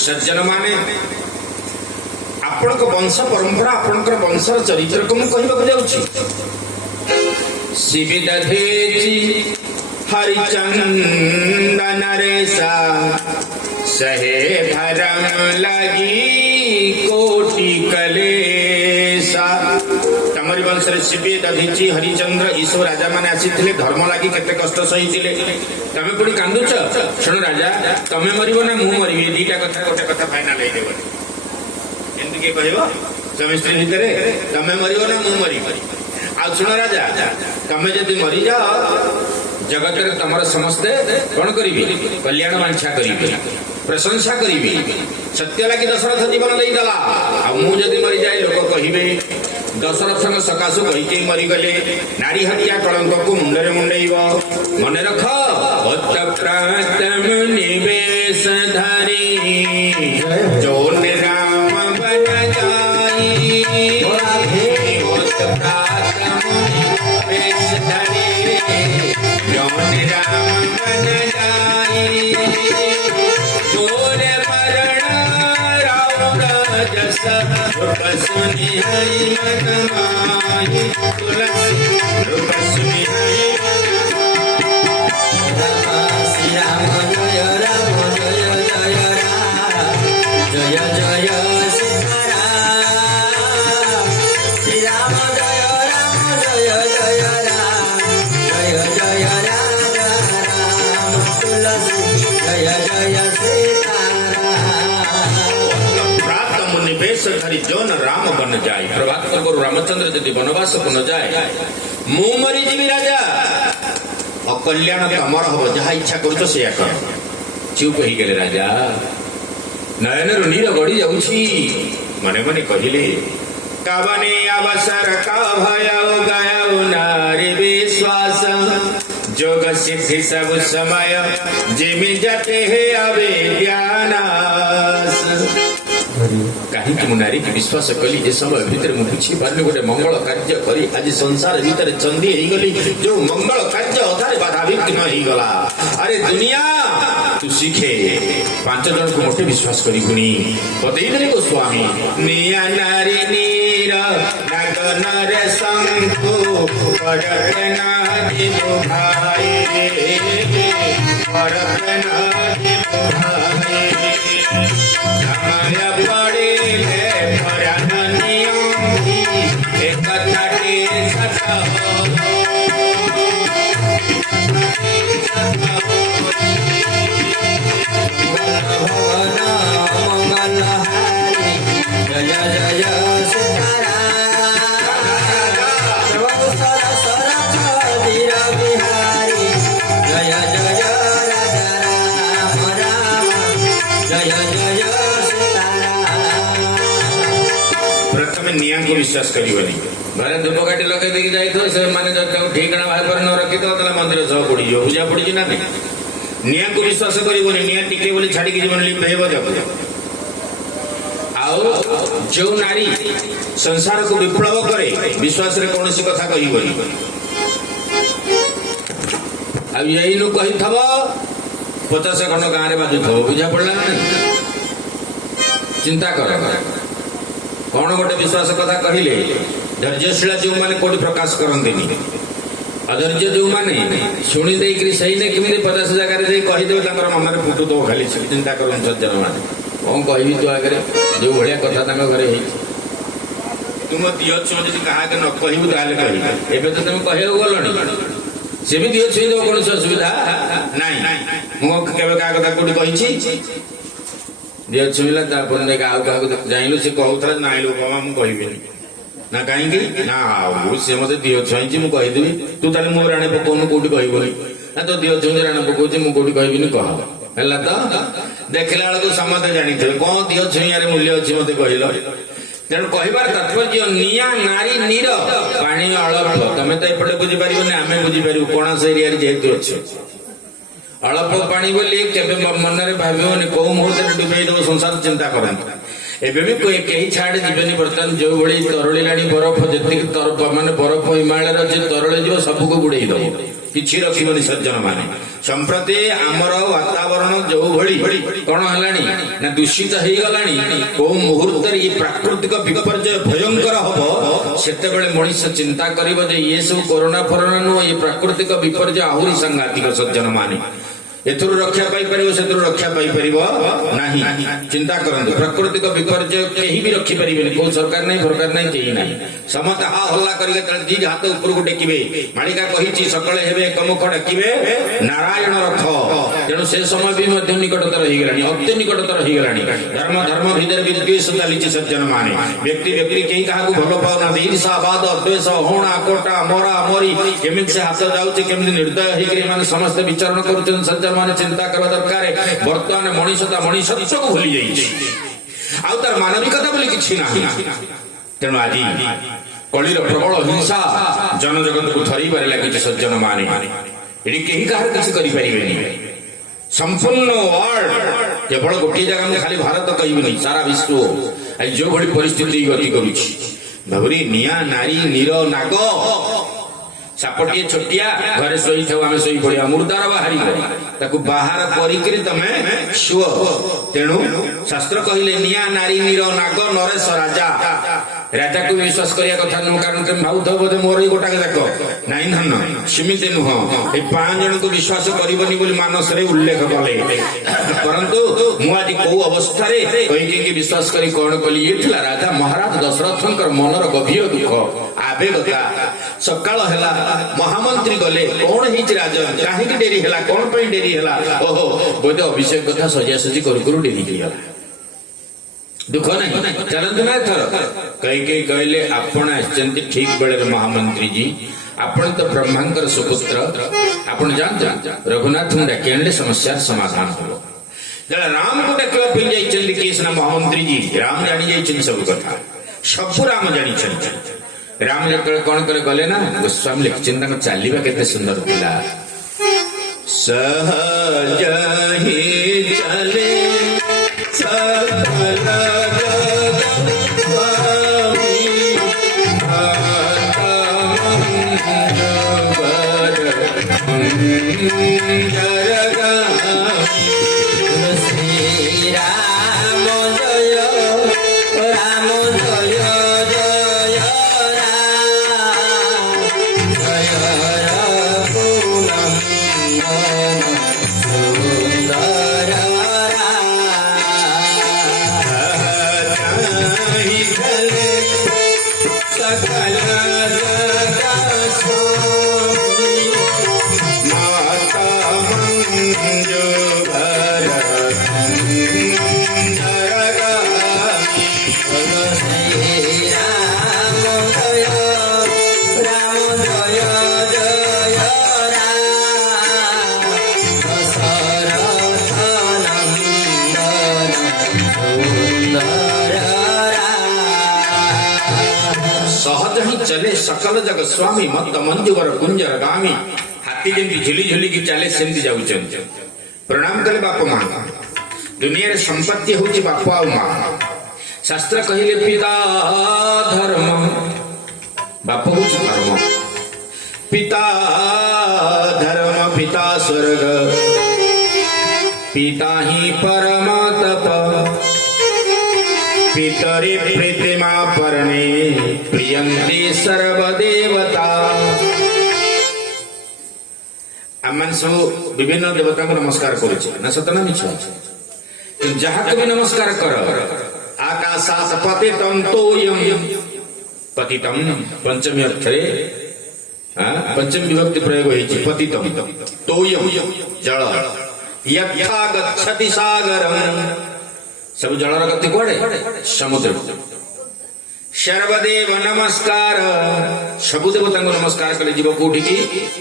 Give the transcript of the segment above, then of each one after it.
सज्जन माने आपण वंश परंपरा आपणकर वंशर चरित्र को कहवाक जाऊँ शिवी दधेची हरिचंदन रेसा सहे भरम लगी कोटि कलेसा तमरी वंश शिवी दधीची हरिचंद्र ईश्वर राजा माने आसी धर्म लगी केते कष्ट सही तमें कोड़ी कांदुच शुण राजा तमें मरब ना मु मरबी दीटा कथा गोटे कथा फाइनाल कह स्वामी स्त्री भितर तमें मरब ना मु मरबी आ शुण राजा तमें जदि मरी जाओ जगत में तमर समस्ते कौन करी कल्याण वांछा करी प्रशंसा करी सत्य लगी दशरथ जीवन देला मुझे मरी जाए लोक कहे दशरथ सकाशु कहीकि मरीगले नारी हत्या कलंक को मुंडरे मुंडेब मन रख निवेश धरी जोन राम बन जाई निवेश धरी जोन राम बन जाई तोरे मरण राम जस रूप सुनि हरि मन माही तुलसी रूप सुनि हरि जौन राम बन जाए प्रभात गुरु रामचंद्र यदि वनवास को न जाए मु मरी जीवी राजा अकल्याण तमर हम जहाँ इच्छा कर चुप हो गले राजा नयन नीर गड़ी जाऊँगी मने मने कहले काबने अवसर का भय गय नारी विश्वास जोग सिद्धि सब समय जिमि जते है अवे ज्ञानास कहीं कि नारी की विश्वास कली जे समय भीतर मुझे बुझी पार्ली गोटे मंगल कार्य करी आज संसार भीतर चंदी हो गली जो मंगल कार्य अधारे बाधाविघ्न हो गला अरे दुनिया तू सीखे 5 जन को मोटे विश्वास करी गुनी बतईले गोस्वामी निया नारी नीर नगन रे संतु परत नारी भाई परत नारी भाई पड़े परान नियम एक ताटे सत निया को विश्वास करिवनी घरे धूपकाठी लगे देखी जाए से माने ठिकाना बाहर पर न रखी तो मंदिर सह पड़ी पूजा पड़ी ना निया को विश्वास करिवनी निया टिके बोली छाड़ी जीवन लिपेब जब आओ जो नारी संसार को विप्लव करे विश्वास रे कौन सी कथा कहबनी अब यही नु कही थब 50 खंड गाँव में बाजू थब बुझा पड़ा ना चिंता कर कौन गोटे विश्वास कथा कहले धैर्यशीला जो मैंने कोटि प्रकाश करते अधैर्य जो मैंने शुणी देकर सही ने केमी 50 जगह कहीदेवे मन में फुटुव खाली चिंता कर सज्जन मैंने कौन कह तो आगे जो भाया कथा घरे तुम दिह छुआ जी क्या न कहबू ताले कह तो तुम कह गलनी सी भी दिह छुई देव कौन असुविधा नाई मुझे क्या कथा कौटी कही दिह छुईला जाइलु सी कहूला ना लोक मुझे कहबी ना कहीं ना सी मत दिह छुई मुझे कहीदेवी तू ताले मोर राणे पकाउनु कौटी कहबनी ना तो दिह छुई राणे पकाउची मुझे कौटी कहबी कह है तो देखला बेलू समस्ते जानी कौन दिह छुईयार मूल्य अच्छी मत कहल तेणु कहबार तात्पर्य निया नारी नीर पानी अड़प तमें तो एपटे बुझीपार आम बुझीपार कौन एरिया जेहेतु अच्छे अल्प पानी बोली केबे मनरे भाविबनी को मुहूर्त डुबई देव संसार चिंता करंत एबे भी कोई कहीं छाड़ जीवनी बर्तमान जो भली तरळिलाणी बरफ जति माने बरफ हिमालय रो जे तरळे जीव सब को बुड़ेई दो किछि रखिबनी सज्जन माने संप्रति आमर वातावरण जो भली कोन हलानी ना दूषित हेई गलानी को मुहूर्त ये प्राकृतिक विपर्यय भयंकर हबो सेते बेले मनुष्य चिंता करिवो जे ये सब कोरोना फरोना नो ये प्राकृतिक विपर्यय आहुरी संघातिक सज्जन माने एथुरु रक्षा पाई परिबो सेथुरु रक्षा पाई परिबो नाही चिंता करंतु प्राकृतिक विपर्यय केही भी रखि परिबेनी को सरकार नहीं केही नाही समत हा हल्ला करिके तळ जी हाथ ऊपर को टेकिबे मालिका कहिछि सकळे हेबे कमुख डाकिबे नारायण रख तेणु से समय भी मध्य निकटतर रही गलानी अति निकटतर रही गलानी धर्म भीतर विद्वेष चालीछि सज्जन माने व्यक्ति केही काहा को भलो पाउना ईर्षा वाद द्वेष होणा कोटा मोरा मोरी केमिति से हाथ जाउछि केमिति निर्दय हेकरी माने समस्त विचारण करूछन सज्जन माने चिंता करबा दरकार वर्तमान मनुष्यता मनुष्यत्व को भूली जाइछि आ तार मानविकता बोली किछि नाही तेणु आज कलिर प्रबल हिंसा जन जगत को थरी बारे लगी सज्जन माने एडी केही काहर किछि करि परिबेनी संपूर्ण वर्ल्ड केवल गोटे जगह में खाली भारत कहबनी सारा विश्व आज जो भली परिस्थिति गति करूछि भवरी निया नारी नीर नाग सापटिए छोटिया घरे सोई थे आम सोई पड़िया मुर्दार बाहरी ताकू बाहर करिकरी तमे शुअ तेणु शास्त्र कहले निया नारी नीर नाग नरेश राजा को विश्वास करिया कथा नु कारण तुम भाउथो बोधे मोर ही गोटा देखो नाइन धन सीमित नुह ए पांच जन को विश्वास करिवनी बोली मानस रे उल्लेख कले परंतु मु आज को अवस्था रे कहि के विश्वास करी कोन कली ये थिला राजा महाराज दशरथंकर मनर गभीर दुख आवेगता सकाळ हेला महामंत्री गले कौन हिच राजा काहे के डेरी हेला कौन पे डेरी हेला ओहो बोधे अभिषेक कथा सजा सजी करू डेरी गेला दुख नहीं चलते ना थर कई कहले आपण आछंती ठीक बेले महामंत्री जी आपण तो ब्रह्मांकर सुपुत्र आपण जानते रघुनाथ डाके समस्या समाधान हो जरा राम को डाक जाइछंती केस ना महामंत्री जी राम जानी जाइछन सब कथा सब राम जानी छन राम जब कौन करे गले ना गोस्वामी लिखिछन तांको चालीबा केते सुंदर थिला सहज ही चले सकल चले सकल जग स्वामी मत मंजुवर कुंजर गामी हाथी जमी झुली झुली की चले सेमती जाऊँ प्रणाम कले बाप माँ दुनिया संपत्ति हूँ बाप आ माँ शास्त्र कहले पिता धर्म बाप हूँ धर्म पिता धर्म पिता स्वर्ग पिता ही परम तप पितरे प्रीतिमा परणे प्रियंते सर्वदेवता आमन सब विभिन्न देवता को नमस्कार करुचे ना सतना मिछ जहाँ को भी नमस्कार कर आकाशात पतितम तोयम पतितम पंचमी अक्षरे पंचम विभक्ति प्रयोग होइछि पतितम तोयम जल यथा गच्छति सागरम सब जलर गति कोड़े समुद्र सर्वदेव नमस्कार सब देवता को नमस्कार करे जीव कोठी की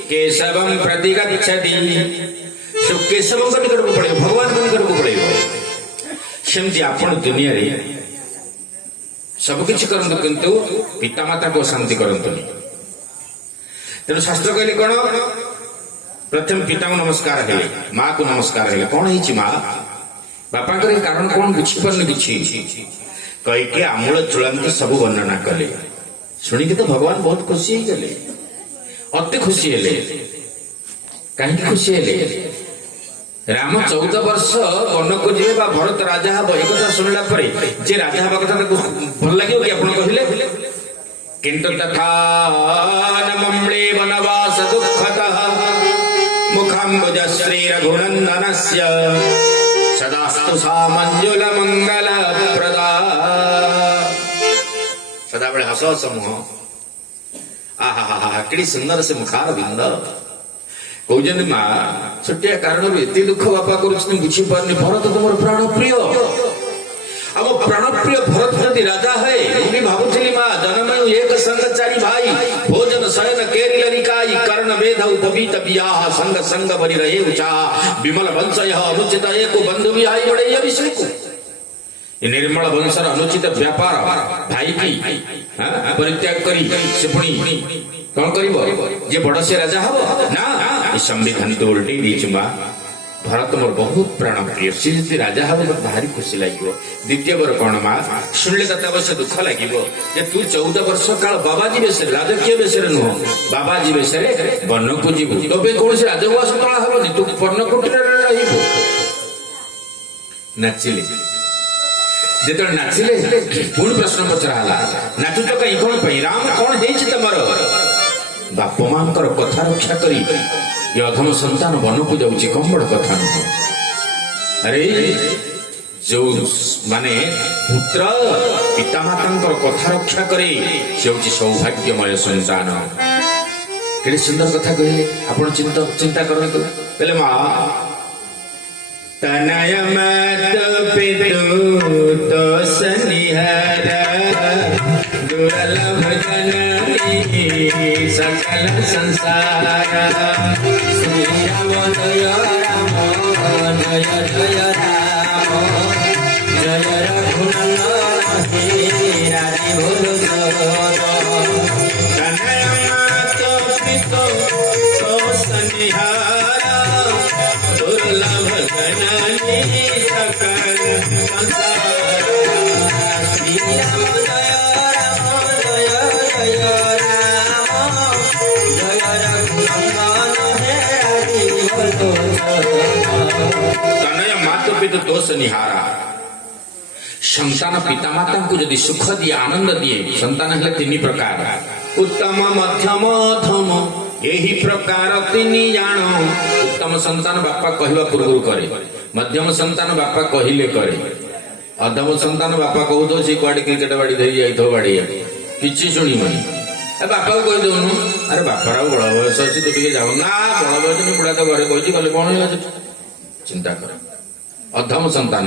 केशवम प्रति गच्छति सब केशव को निकट को पड़े भगवान को निकट को पड़े सेमती आपण दुनिया रे सब किछ करंतु किंतु पिता माता को शांति करंतु तेणु शास्त्र कहले कोन प्रथम पिता को नमस्कार है, माँ को नमस्कार है। कौन है माँ बापा कारण कौन बुझीपार कि कहीकि आमूल चूड़ांत सब वर्णना कले। शुणिकी तो भगवान बहुत खुशी हो गले, अति खुशी हेले। कहीं खुशी हेले? राम 14 वर्ष वन को जी भरत राजा हम एक शुणला जे राजा हवा कथा भल लगे कि आप कहले किंतु तथा नमम्ले वनवास दुःखतः मुखाम्बुज श्री रघुनंदनस्य सदास्तु सामंजुल मंगल प्रदा। सदा बड़े हस समूह आहा कि सुंदर से मुखार बिंद कहते माँ छोटिया कारण एत दुख बापा कर बुझी पारनी। भरत तुम प्राण प्रिय अब प्राण प्रिय भरत जदि राजा है मुझे भावुली माँ जन्म एक संग चारि भाई भोजन शयन केरी लरिकाई कर्ण वेद उपवीत बियाह संग संग बरी रहे उचा विमल वंश यह अनुचित एक बंधु विहाई बड़े अभिषेक। निर्मल वंशर अनुचित व्यापार भाई की परित्याग करी से पुणी कौन कर जे बड़ से राजा हम ना संविधान तो उल्टे दी माँ। भरत मोर बहुत प्राण प्रिय सी जी राजा हम भारी खुशी लगे। द्वितीय बर कौन माँ शुणिले तक अवश्य दुख लगे तू 14 वर्ष काल बाबाजी बेस राजकीय बेस नुह बाबाजी बेस वन को जीव तो कौन से राजवास तला हेनी तू पर्णकुटी नाचिले जो नाचिले पुणी प्रश्न पचरा नाचुच कहीं कौन राम कौन है बाप माँ कथा रक्षा करी ये अधम संतान वन को जाऊँगी कम बड़ कथा नुह। अरे जो माने पुत्र पितामाता कथा रक्षा करे से हूँ सौभाग्यमय संतान। के सुंदर कथा कहले आप चिंता करते कहले माँ तनय मत पितु तो सनिहर दुर्लभ जननी सकल संसार श्री राम जय राम जय जय राम जय रघुनंदन राधे बोलो तनय मत पितु तो सनिहर दुर्लभ जननी सकल संसार श्री राम जय राम जय जय राम जय रघुनंदन तनय मातु पितु दोष निहारा। संतान पिता माता को यदि सुख दिए आनंद दिए संतान है 3 प्रकार उत्तम मध्यम अधम यही प्रकार 3 जान। उत्तम संतान बापा कहवा पूर्व करे, मध्यम संतान बापा कहले करे, अधम संतान बापा कहू तो सी कुआडे क्रिकेट बाड़ी धरी जाइथो बाड़ी किछि शुणिबनी बापा को कह दौनु अरे बापार बड़ बयस अच्छी तू टे जाऊ ना बड़ बयस नहीं बुढ़ा तो घरे कही कले कौन है चिंता कर। अधम संतान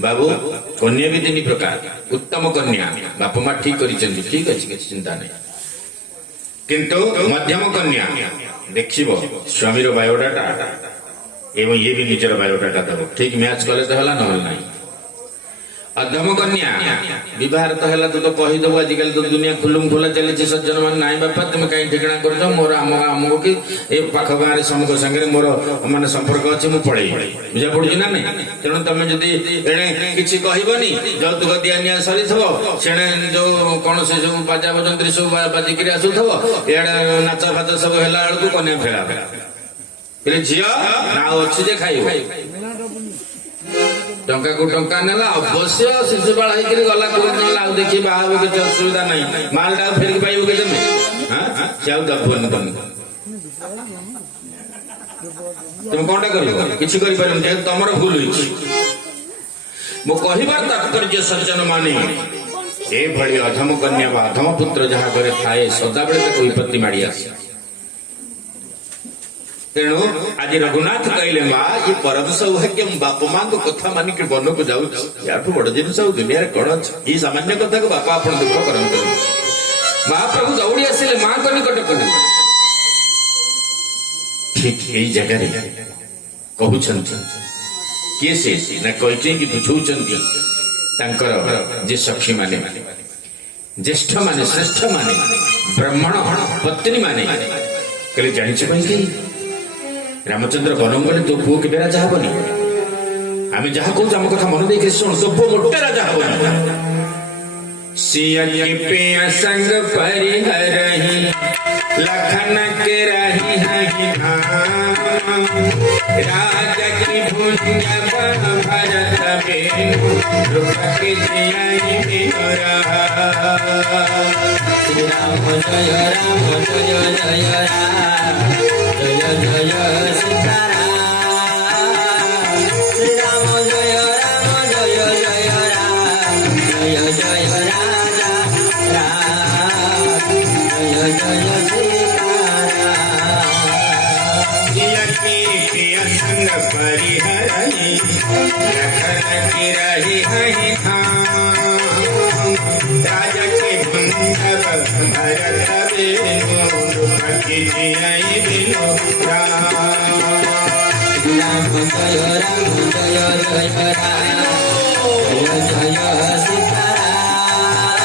बाबू कन्या भी 3 प्रकार उत्तम कन्या बाप माँ ठीक कर ठीक अच्छे किसी चिंता नहीं किंतु मध्यम कन्या देखिब स्वामी बायोडाटा एवं ये भी निजर बायोडाटा दब ठीक मैच कले तो है ना। अधम कन्या विवाह तो है तो कहीदेव आजिकल तो दुनिया खुलुम खुला चली सज्जन मान ना बापा तुम कहीं ठिकाना कर मोर आमको कि ए पाख गाँव समूह सागर मोर मान संपर्क अच्छे मुझे पड़े बुझा पड़ी ना नहीं तेणु तुम जदि किसी कहबनी जौतुक दिया निया सरी से जो कौन से सब बाजा बजंत्री सब बाजिकी आसुव इे नाच फाच सब है बेलू कन्या फेरा झी ना अच्छे खाई टंका को टंका नेला अवश्य शिशुपाल होकर गला ना देखिए बाहर किसी असुविधा नहीं मालटा फेरिक पाइब के तुम दबन तुम कौन कर किसी तुम भूल मो कहबार तात्पर्य सज्जन माने ए भली अधम कन्या अधम पुत्र जहाँ घरे थाए सदाबले विपत्ति माड़ी आसे। तेणु आज रघुनाथ कहले माँ ये परम सौभाग्य बाप माँ को कथा मानिक वन को जाऊ बड़ जिन दुनिया कौन अच्छे ये सामान्य कथा को बापा आप दुख करते महाप्रभु दौड़ी आसिले माँ को निकट कर ठीक यही जगह कहते किए से ना कहते कि बुझाऊँ जे सखी माने ज्येष्ठ माने श्रेष्ठ माने ब्राह्मण पत्नी माने कहले जानिछ कहीं रामचंद्र बनम गले तो पुओ के राजा हबनी आमे जहा कहू हम कथा मन देखे सुन तो पुओ मोटे राजा हबनी सिया के पे संग परिहरही लखन के रही हहि धाम राजा की भुज भरत बेनु रूप के जियाई बिनोरा श्री राम जय राम जय जय राम जय जय सीताराम श्री राम जय राम जय जय राम जय जय राजा राम जय जय सीताराम जिया की प्रिय संग परिहरही लखन की रही हहि धाम राजा के भुज भरत बेनु रूप के जियाई बिनोरा राम जय राम जय जय राम जय जय सीताराम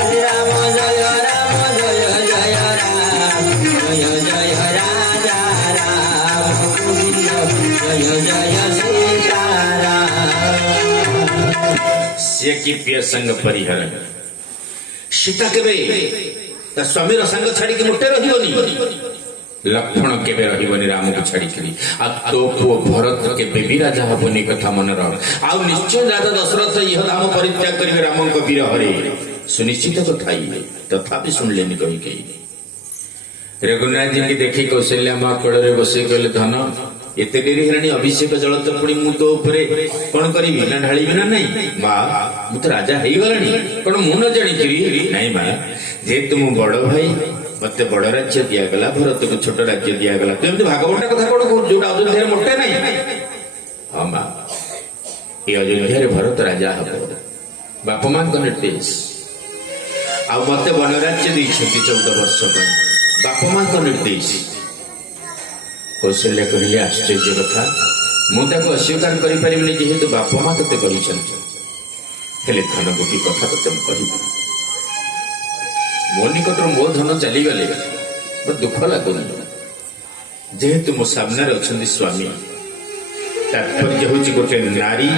श्री राम जय राम जय जय राम जय जय राजा राम जय जय सीताराम से की प्रिय संग परिहर सीता केबे ता स्वामी संग छाड़ी के मुट्टे रहिबनी लक्ष्मण केबे रहिबनी राम को छाड़ी करी आ तो पुओ भरत के बेबी राजा हबनी कथा मन रह आ निश्चय राजा दशरथ यह राम परित्याग करिवे राम को वीर हरे सुनिश्चित तो थाई तथापि सुन लेनी कहि के रघुनाथ जी की देखी कौशल्या मां कोड़े बसे कहले धन एते डेरी हेलानी अभिषेक जल तो पुणी मु तो ऊपर कौन करी ना ढाली ना नहीं माँ मु तो राजा हो गलानी कौन मु न जानी नहीं माँ जेहेतु मु बड़ भाई मत बड़ राज्य दिगला भरत को छोट राज्य दिगला तो भागवत कथा कौन कहूँ जो अयोध्या मोटे नहीं हाँ माँ ये अयोध्या भरत राजा हम बाप माँ को निर्देश आ मत वन राज्य दी 14 वर्ष बाप माँ को निर्देश कौशल्या कहले आश्चर्य कथा मुझे अस्वीकार करें जेहेतु बाप माँ ते धन गोटी कथा ते कह मो निकट मो धन चलीगले मत दुख लगुन जेहेतु मो सामने अच्छा स्वामी तात्पर्य हूँ गोटे नारी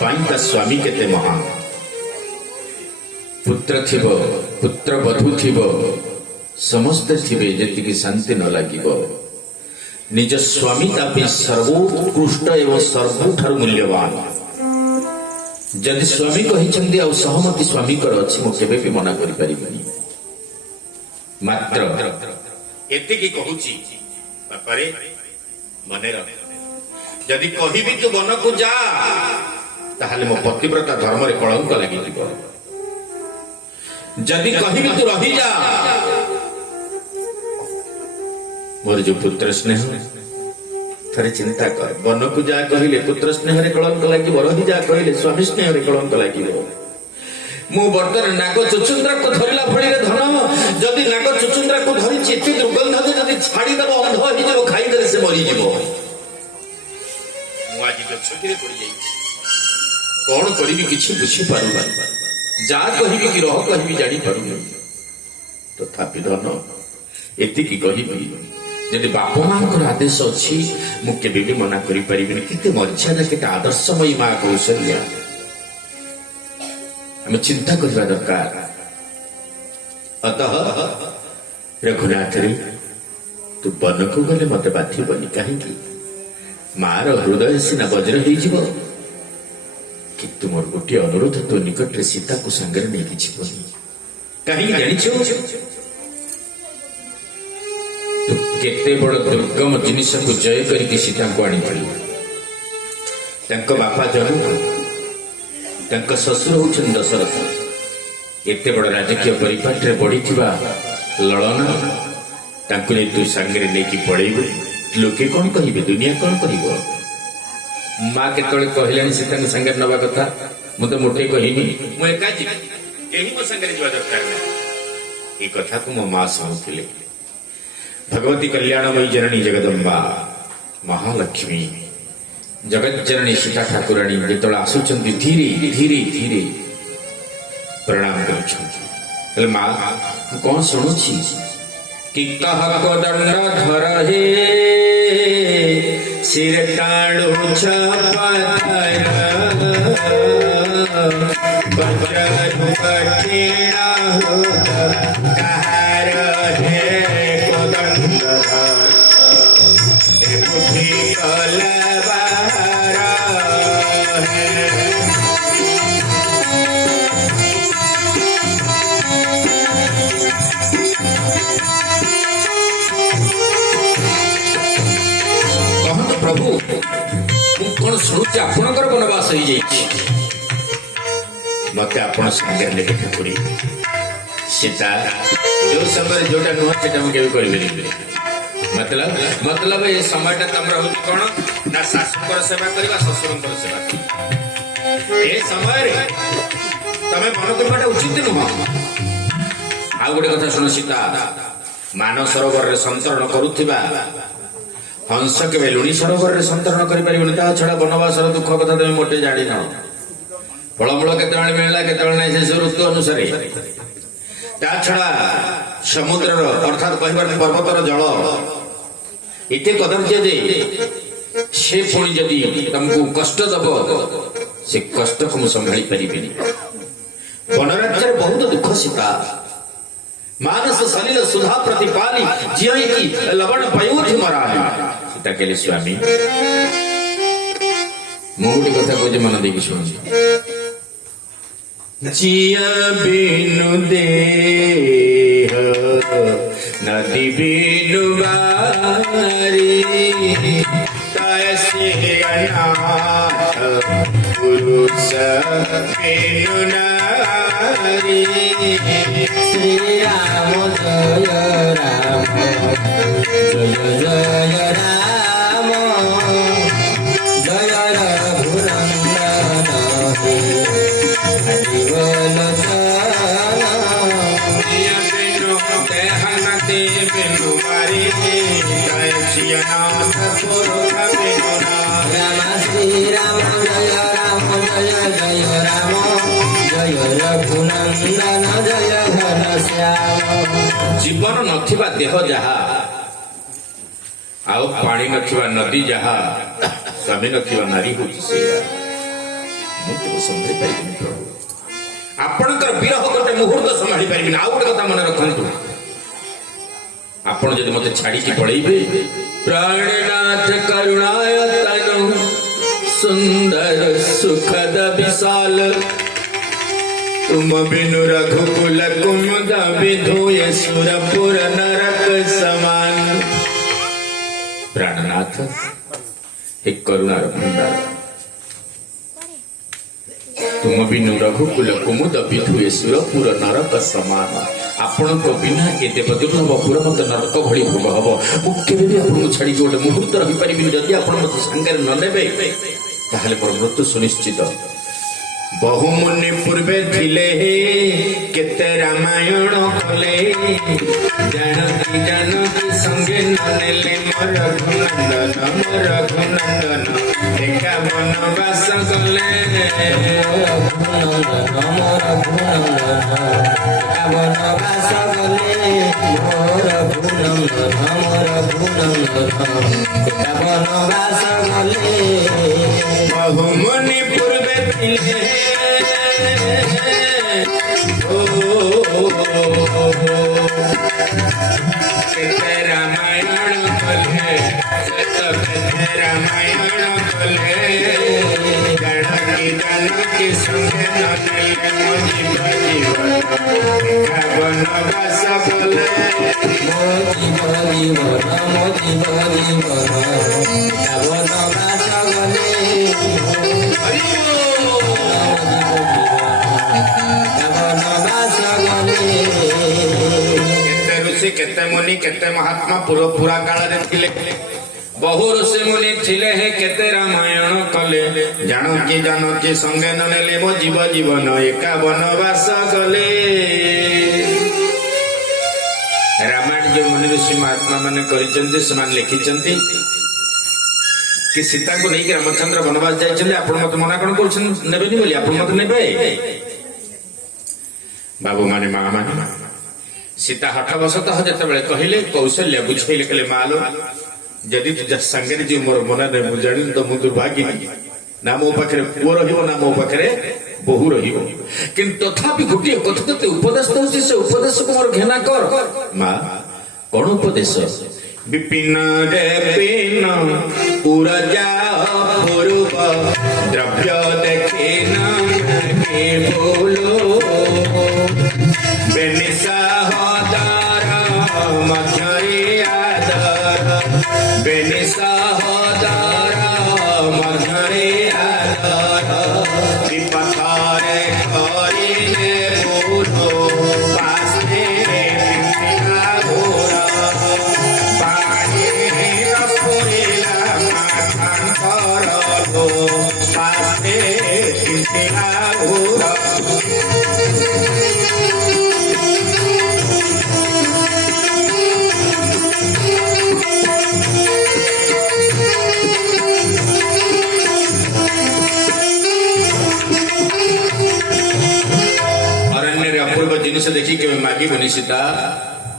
ता स्वामी केते महान पुत्र थिब पुत्र बधू थिब समस्ते थिबे जेतिकी शांति न लागिबो निज स्वामी तापी सर्वोत्कृष्ट एवं सर्वठार मूल्यवान जदि स्वामी कही आ सहमति स्वामी कर अच्छी मुझे भी मना करि परिबनी मात्र एतिकी कहूची बापारे मने रख जदि कहिबी तू वन को जा ताहले मो पतिव्रता धर्म रे कलंक लागि दिबो जदि कहिबी तू रही जा मोर जो पुत्र स्नेह थरे चिंता कर वन को जा कहले पुत्र स्नेह रे कलंक लागि रही जा कहले स्वामी स्नेह रे कलंक लागि मु बर्तन नाग चुचुंद्रा को धरला फड़ी धन जदि नाग चुचुंद्रा को धरी एते दुर्गंध जदि छाड़ी दब अंध हो जब खाई दे से मरी जीवो मु आज गछकिरे पड़ी जाई कोन करिबी किछि बुझी पारु जा कहिबी कि रह कहिबी जानी पारु तथापि धन एतिकी कहिबी यदि बाप माँ आदेश अच्छी मु केबे भी मना करि परिबिनी केते मर्यादा केते आदर्शमयी माँ कौशल्या हमें चिंता करवा दरकार अतः रघुनाथ रे तू वन को गले मत बाधिबनी कहीं मार हृदय सीना वज्र हो किंतु मोर गोटे अनुरोध तो निकट रे सीता को संगे नहीं जीवनी कहीं जानी तू केते बड़ दुर्गम जिनिस को जय करके सीता को आनी बापा जनक शशुर होउछन दशरथ एते बड़ राजकीय परिपाट रे बढ़ी लड़ना तांको तू संगे लेकी पड़ेबे लोके कौन कहिबे दुनिया कौन कहब माँ केतले कहले सीता संगे नवा कथा मु तो मोटे कहनी मु एका जी मो संगे जीवा दरकार ये कथा को मो माँ शुणुले भगवती कल्याणमयी जननी जगदम्बा महालक्ष्मी जगत जननी सीता ठाकुराणी जो आसुंच धीरे धीरे धीरे प्रणाम कर माँ कौन शुणुची कि कह को दंड धर हे सिर टाणु छपतर बजरु कठिन कहार हे को दंड धर बुद्धि कलवार है। प्रभु कौन शुणुची आपणकर वनवास हो मत आपण सागर लेके ठाकुरी सीता जो समय जोटा नुह से मुझे करी मतलब ये समयटा तुम हूँ कौन ना शाशुकर सेवा करवा शशुर सेवा ए समय तमें मन करवाटा उचित नुह। आ गोटे कथा शुण सीता मान सरोवर संतरण करुवा हंस के लुणी सरोवर में संतरण कर छड़ा वनवासर दुख कथा तुम मोटे जान फलमूल केत मिलला केत ना से ऋतु अनुसार छड़ा समुद्र अर्थात कह पर्वतर जल एते कदर्य जे से पुणी जदि तुमको कष्ट दब से कष्ट को मुझे संभाली पारि वनराज्य बहुत दुख सीता मानस सलिल सुधा प्रतिपाली जियई की लवण पयोधि मराली सीता कहले स्वामी मोटी कथा को मन देखी सुन जिया बिनु देह नदी बिनु बारी तैसे अनाथ पुरुष बिनु नारी। श्री राम जय राम जय जय राम जय रघुनंदन हरिवल राम श्री राम जय राम जय जय राम जय रघुनंदन जय घन श्याम। जीवन नथिबा देह जहा आउ पानी नथिबा नदी जहा स्वामी नथिबा नारी होची से मुझे संभाली पारिबिनी प्रभु आपणकर विरह गोटे मुहूर्त संभाली पारिबिनी। आउ गोटे कथा मन रखंतु आपण जदि मते छाड़ी की पळेइबे प्राणनाथ करुणाय तनु सुंदर सुखद विशाल तुम बिनु रघुकुल कुमुद विधुय सुरपुर नरक समान। प्राणनाथ एक करुणार भंडार तुम बिनु रघुकुल कुमुद विधुय सुरपुर नरक समान आपण बिना ए देवदुर्लभ मत नरक भली भोग हम मुख्य भी आपको छाड़ी गोटे मुहूर्त रही पारि जदि आप सागर न ने मोर मृत्यु सुनिश्चित। बहुमुनि पूर्वे थिले केते रामायण कले जानकी जानकी संगे ननेले मोर रघुनंदन एका वनवास गले वनवास गले वनवास गले बहुमुनि पूर्वे थिले केते रामायण कले जानकी जानकी संगे ननेले मोर जीवन वनवास गले केते मुनि केते महात्मा पूरा काल थिले बहु ऋषि मुनि थिले हे केते रामायण कले जानकी जानकी संगे ननेले मो जीवन एका वनवास गले। रामायण जो मुनि ऋषि महात्मा माने करिसेंती समान लिखिसेंती कि सीता को नहीं रामचंद्र वनवास जाइछन्ते आपण मत मना कोन करछन नेबेनी बोली आपण मत नेबे बाबू माने मां माने सीता हठबसतः जितेबाला कहले कौशल्या बुझेले कहले मालो जदि तू सांगे जी मोर मन नहीं मुझे जानी तो मुझे दुर्भाग्य ना मो पाखे पुओ ना मो पाखे बहु किंतु तथापि गोटे कथा तो उपदेश दौर से उपदेश को मोर घेना कर माँ कौन उपदेश विपिन रे पिन उरजा पूर्व द्रव्य देखे के बोलो बेनिसा हदार मध्यरे आदर बेनिसा हदार मध्यरे आदर विपथारे करिने बोलो पासे पिंपिला घोरा पानी रसोईला माथांतर हो पासे पिंपिला घोरा जिनिस देखी के मागी बनी सीता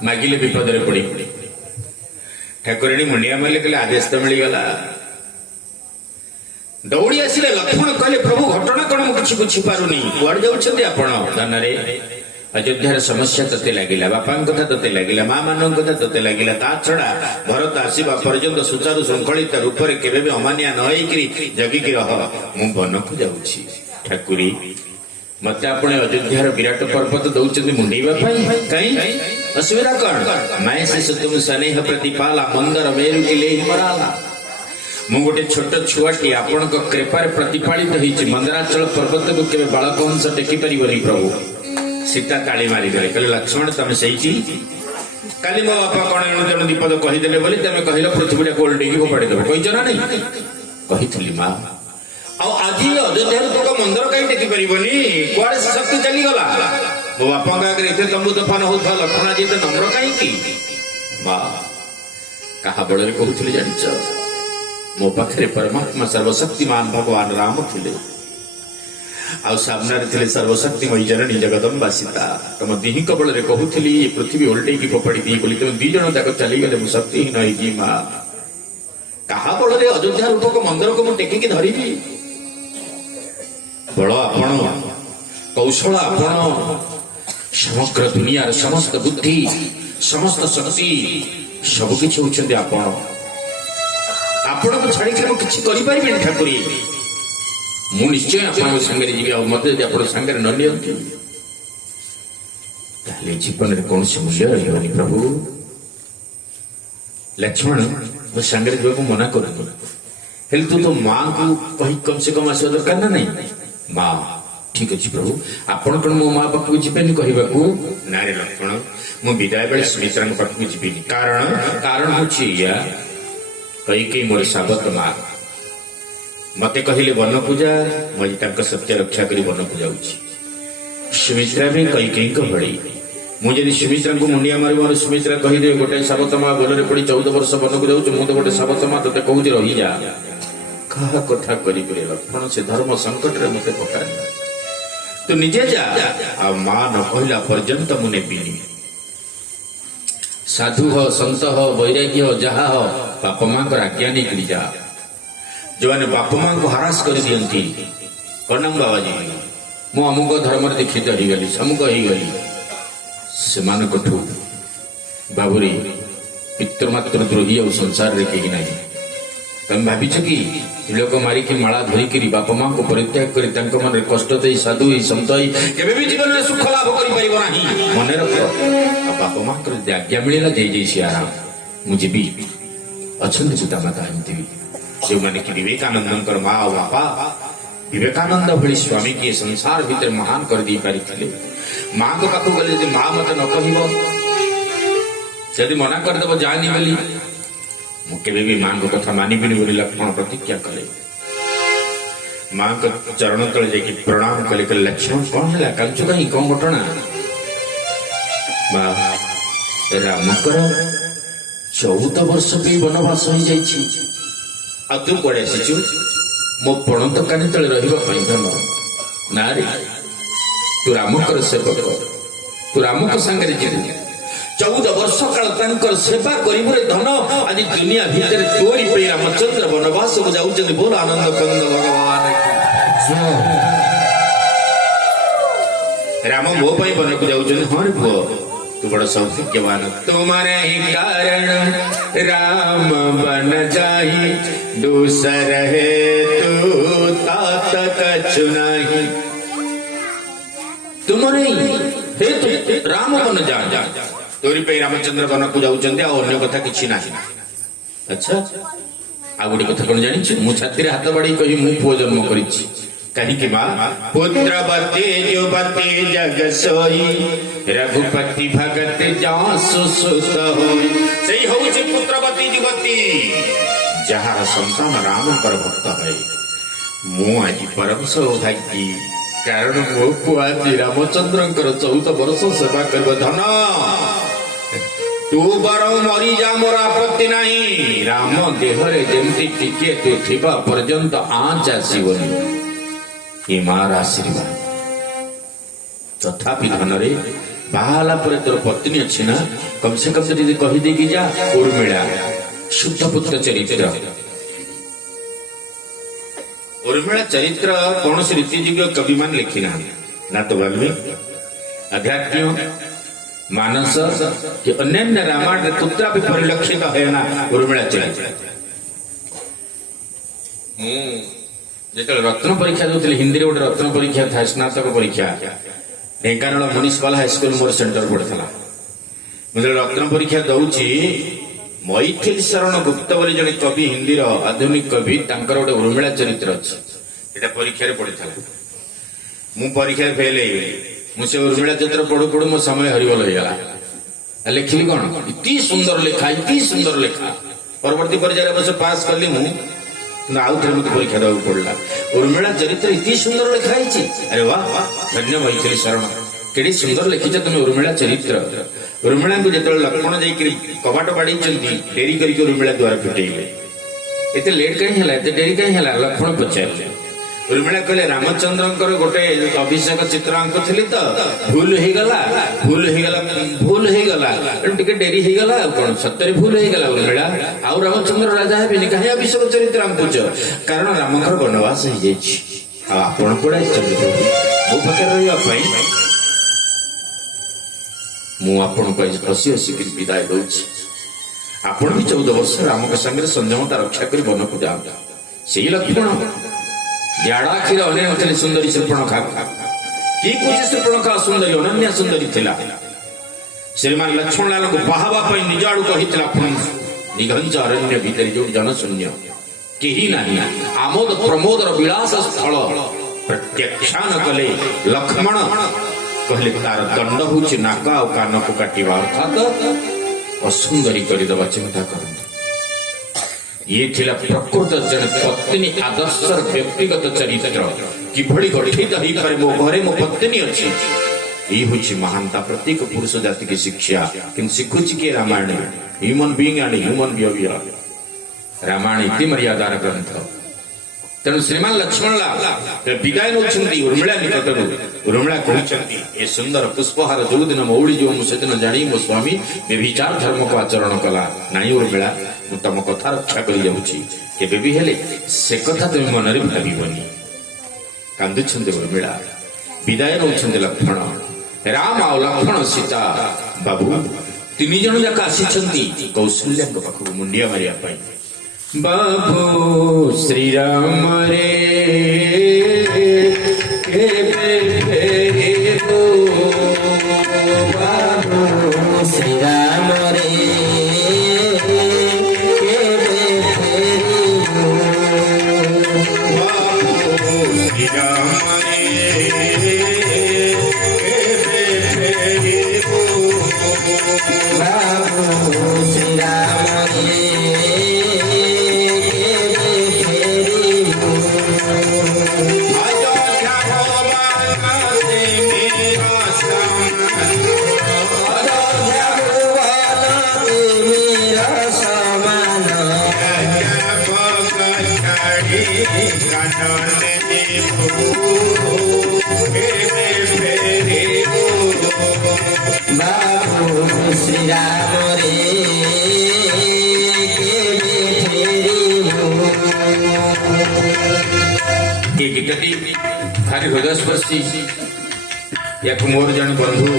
मागिले विपद पड़ी ठाकुराणी मुंडिया मारे कहले आदेश तो मिलगला दौड़ी आसिले लक्ष्मण कहले प्रभु घटना कौन मुझे बुझी पारुनी कुआड़ जाउछन्ती आपण धनरे अयोध्यार समस्या तते लागिला बापा कथा तते लागिला माँ मान कथा तते लागिला ता छड़ा भरत आसीबा पर्यंत सुचारु श्रृंखलित रूप में केबे भी अमानिया न होइकरी जगिकी रह मु वन को जाउछि ठाकुरी मत अपने अयोध्यार विराट पर्वत दौरान मुंडेवा कहीं असुविधा कौन मैं से तुम स्नेह प्रतिपाला मंदर मेरु के लिए मराला मु गोटे छोट छुआटी आपण कृपार प्रतिपालित होती मंदराचल पर्वत को केवल बालक हंस टेकी पार प्रभु सीता ताली मारिदे कहले लक्ष्मण तुम सही काली मो बापा कौन एणु तेणु दीपद कहीदेले बोली तुम कहल पृथ्वी को ओल्टेकी फोपाड़ी देव कहीच ना नहीं कही माँ आज अयोध्या तो मंदिर कहीं टेकी पारनी कुआड़े शक्ति चलीगला मो बापा आगे एते तंबू तोफान होता लक्ष्मण जी तो नम्र कहीं माँ क्या बड़े कहते जाच मो पाखे परमात्मा सर्वशक्तिमान भगवान राम थे आ सामने सर्वशक्तिमयी जननी जगदम्बा सीता तुम दिही कबल कहूली पृथ्वी ओल्टे फोपाड़ी दी बोली तुम दी जन जाक चलीगले मुझे शक्तिहीन होगी माँ क्या बल अयोध्या रूपक मंदिर को मुझे टेकिकी धरबी बल आपण कौशल आपण समग्र दुनिया समस्त बुद्धि समस्त शक्ति सबकि होती आपण आपण को छाड़ी किसी करें ठाकुरी मु निश्चय आप सागर जी मत आप सागर न नि जीवन में कौन से मूल्य रही प्रभु लक्ष्मण मो सागर जी मना कर तू तो माँ को कही कम से कम आसवा दरकार ना नहीं माँ ठीक अच्छे प्रभु आपण कौन मो माँ पाखक जीवन कहू ना रे लक्ष्मण मु विदाय बेले सुमित्रा पाखक जीवि कारण कारण हूँ या कई मोर साबत माँ मते कहले वन पूजा मुझे सत्य रक्षा कर वन को जाऊँगी सुमित्रा भी कई भली मुझे सुमित्रा को मुंडिया मारी मोर सुमित्रा कहीदे गोटे साबत माँ गोलरे पड़ी 14 वर्ष वन को जाऊँ मुझे गोटे साबत माँ ते कहूँ रही जा कहा कथा करी लक्ष्मण से धर्म संकट रे मते पका तू निजे जा आ माँ न कहला पर्यंत मुने पीनी साधु हो संत हो वैराग्य हो जहा हो बापा माँ को आज्ञा नहीं करी जा जो मैंने बापा माँ को हरास कर दियंती कणम बाबाजी मु अमुक धर्म दीक्षित हो गली समुक हो गली से बाबुरी पितृमातृ द्रोही और संसार रे कहीं नहीं तुम भाविच कि तिलक मारिक माला धरिकी बापा माँ को परित्याग कर मन कष्ट दे साधु सत केवे जीवन में सुख लाभ कर मन रख बापा माँ को आज्ञा मिलला जय श्री आराम मुझे भी अच्छा पिता माता एमती जो मैंने कि विवेकानंद माँ और बापा विवेकानंद भली स्वामी की संसार भीतर महान कर दी पारी माँ को पाक गले माँ मत न कह मना करदेव जानी बोली मुझे भी माँ को कथा मानबिनी बोली लक्ष्मण प्रतिज्ञा कले माँ को चरण तले जाकि प्रणाम कले कले लक्ष्मण कौन है कांचु कहीं कौन घटना रामकर 14 वर्ष भी वनवास हो जाइए आ तू कड़े आसीचु मो पणत कानी तले रहिबा धन ना रे तू रामकर सेवक तू राम को सांगे जीवु 14 वर्ष काल तांकर सेवा करिबरे धन आज दुनिया भीतर तोरी पे रामचंद्र वनवास को जाउछन बोल आनंद कंद भगवान राम मो पई वन को जाउछन हर पुओ तू बड़ा सौभाग्यवान तुम्हारे ही कारण राम बन जाई दूसर है तू तात कछु नहीं तुम्हारे हे तू राम बन जा तोरी पे रामचंद्र वन को जाउछन आ अन्य कथा किछि नाही अच्छा आ गोटे कथा कोन जानि छु मु छाती रे हाथ बाड़ी कहि मु पुओ जन्म करिछि कहीं कि मां पुत्रवती युवती जग सोई रघुपति भगत जासु सुत होई सही होउछि पुत्रवती युवती जहार संतान राम कर भक्त है मु आज परम सौभाग्यी कारण मो पुआ रामचंद्रंकर 14 वर्ष सेवा करब धन तू बर मरी जा मोर आपत्ति नहीं राम देहरे जेमती टिके तू थिबा पर्यंत आंच आसीबनी ये मार आशीर्वाद तथापि धन रे बाहाला पर तोर पत्नी अच्छी ना कम से कम यदि कही दे कि जा उर्मिला शुद्ध पुत्र चरित्र उर्मिला चरित्र कौन से रीतियोग्य कवि मान लिखी ना तो वाल्मीकि अध्यात्म मानस कि अन्य रामायण कुत्रा भी परिलक्षित है ना उर्मिला चरित्र जेतले रत्न परीक्षा दोतले हिंदी रे गोटे रत्न परीक्षा था स्नातक परीक्षा ढेंकानाल म्युनिसिपल हाई स्कूल मोर सेंटर पड़ता मुझे रत्न परीक्षा दउची मैथिली शरण गुप्त बोली जने कवि हिंदी रो आधुनिक कवि तांकर गोटे उर्मिला चरित्र अछि एटा परीक्षा रे पड़ता मु परीक्षा फेल हे मु से उर्मिला चरित्र पढु पढु मो समय हरिबल हो गला लिखली कोन इति सुंदर लेखा परवर्ती परीक्षा रे बस पास करली मु आउ थे मत परीक्षा देवा पड़ा उर्मिला चरित्र इति सुंदर लिखाई अरे वाह धन्य मैथिली शरण केड़ी सुंदर लिखिच तुम उर्मिला चरित्र उर्मिला को जो लक्ष्मण जाकि कबाट बाड़ी डेरी करके उर्मिला द्वार फिटेले एते लेट कहीं है डेरी कहीं है लक्ष्मण पचारे उर्मिला कहले रामचंद्र गोटे अभिषेक चित्र आंक थी तो भूल हो गला टिके डेरी हो गला कौन सत्य भूल हो गला उर्मिला आउ रामचंद्र राजा है कहीं अभिषेक चरित्र आंकुच कारण रामकर वनवास हो जाइए आपण पड़ा मो पाखे रही हसी हसी विदाय दूची आपण भी 14 वर्ष राम के संगे संयमता रक्षा कर वन को जाता से लक्ष्मण जाड़ा क्षीर अने नथले सुंदरी श्रीपणखा की कुछ श्रीपणखा सुंदरी अनन्या सुंदरी थिला श्रीमान लक्ष्मण लाल को बाहावा पई निजाडू कहितला निघंच अरण्य भीतर जो जनशून्य केही नाही आमोद प्रमोदर विलास स्थल प्रत्यक्षान कले लक्ष्मण कहले तार दंड होछि नाका और कान को काटिबा अर्थात असुंदरी करि दबा चिंता करंतु ये थिला प्रकृत जन पत्नी आदर्शर व्यक्तिगत चरित्र किभଳି गठित होई पारे मो घरे मो पत्नी अछि ई होछि महानता प्रत्येक पुरुष जाति की शिक्षा किन सिखुछि के Ramayana human being and human behaviour Ramayana इति मर्यादार ग्रंथ तेणु श्रीमान लक्ष्मण विदाय नौछंती उर्मिला निकटरू उर्मिला कहउछंती ए सुंदर पुष्पहार जो दिन मौड़ी जो मु सेदिन जानी मो स्वामी व्यभिचार धर्म को आचरण कला नाही उर्मिला मु तम कथा रक्षा करि जाउछि केबे भी हेले से कथा तुम मन रे भाबिबनी कांदुछंती उर्मिला विदाय नौछंती लक्ष्मण राम आ लक्ष्मण सीता बाबू तीन जन जाक आसीछंती कौशल्या को पाखु मुंडिया मारिया पई बाबू श्री राम रे बाबू श्री राम रे ଶ୍ରୀରାମ ରେ କେବେ ଫେରିବୁ। ये गीतटी भारी हृदयस्पर्शी या मोर जन बंधु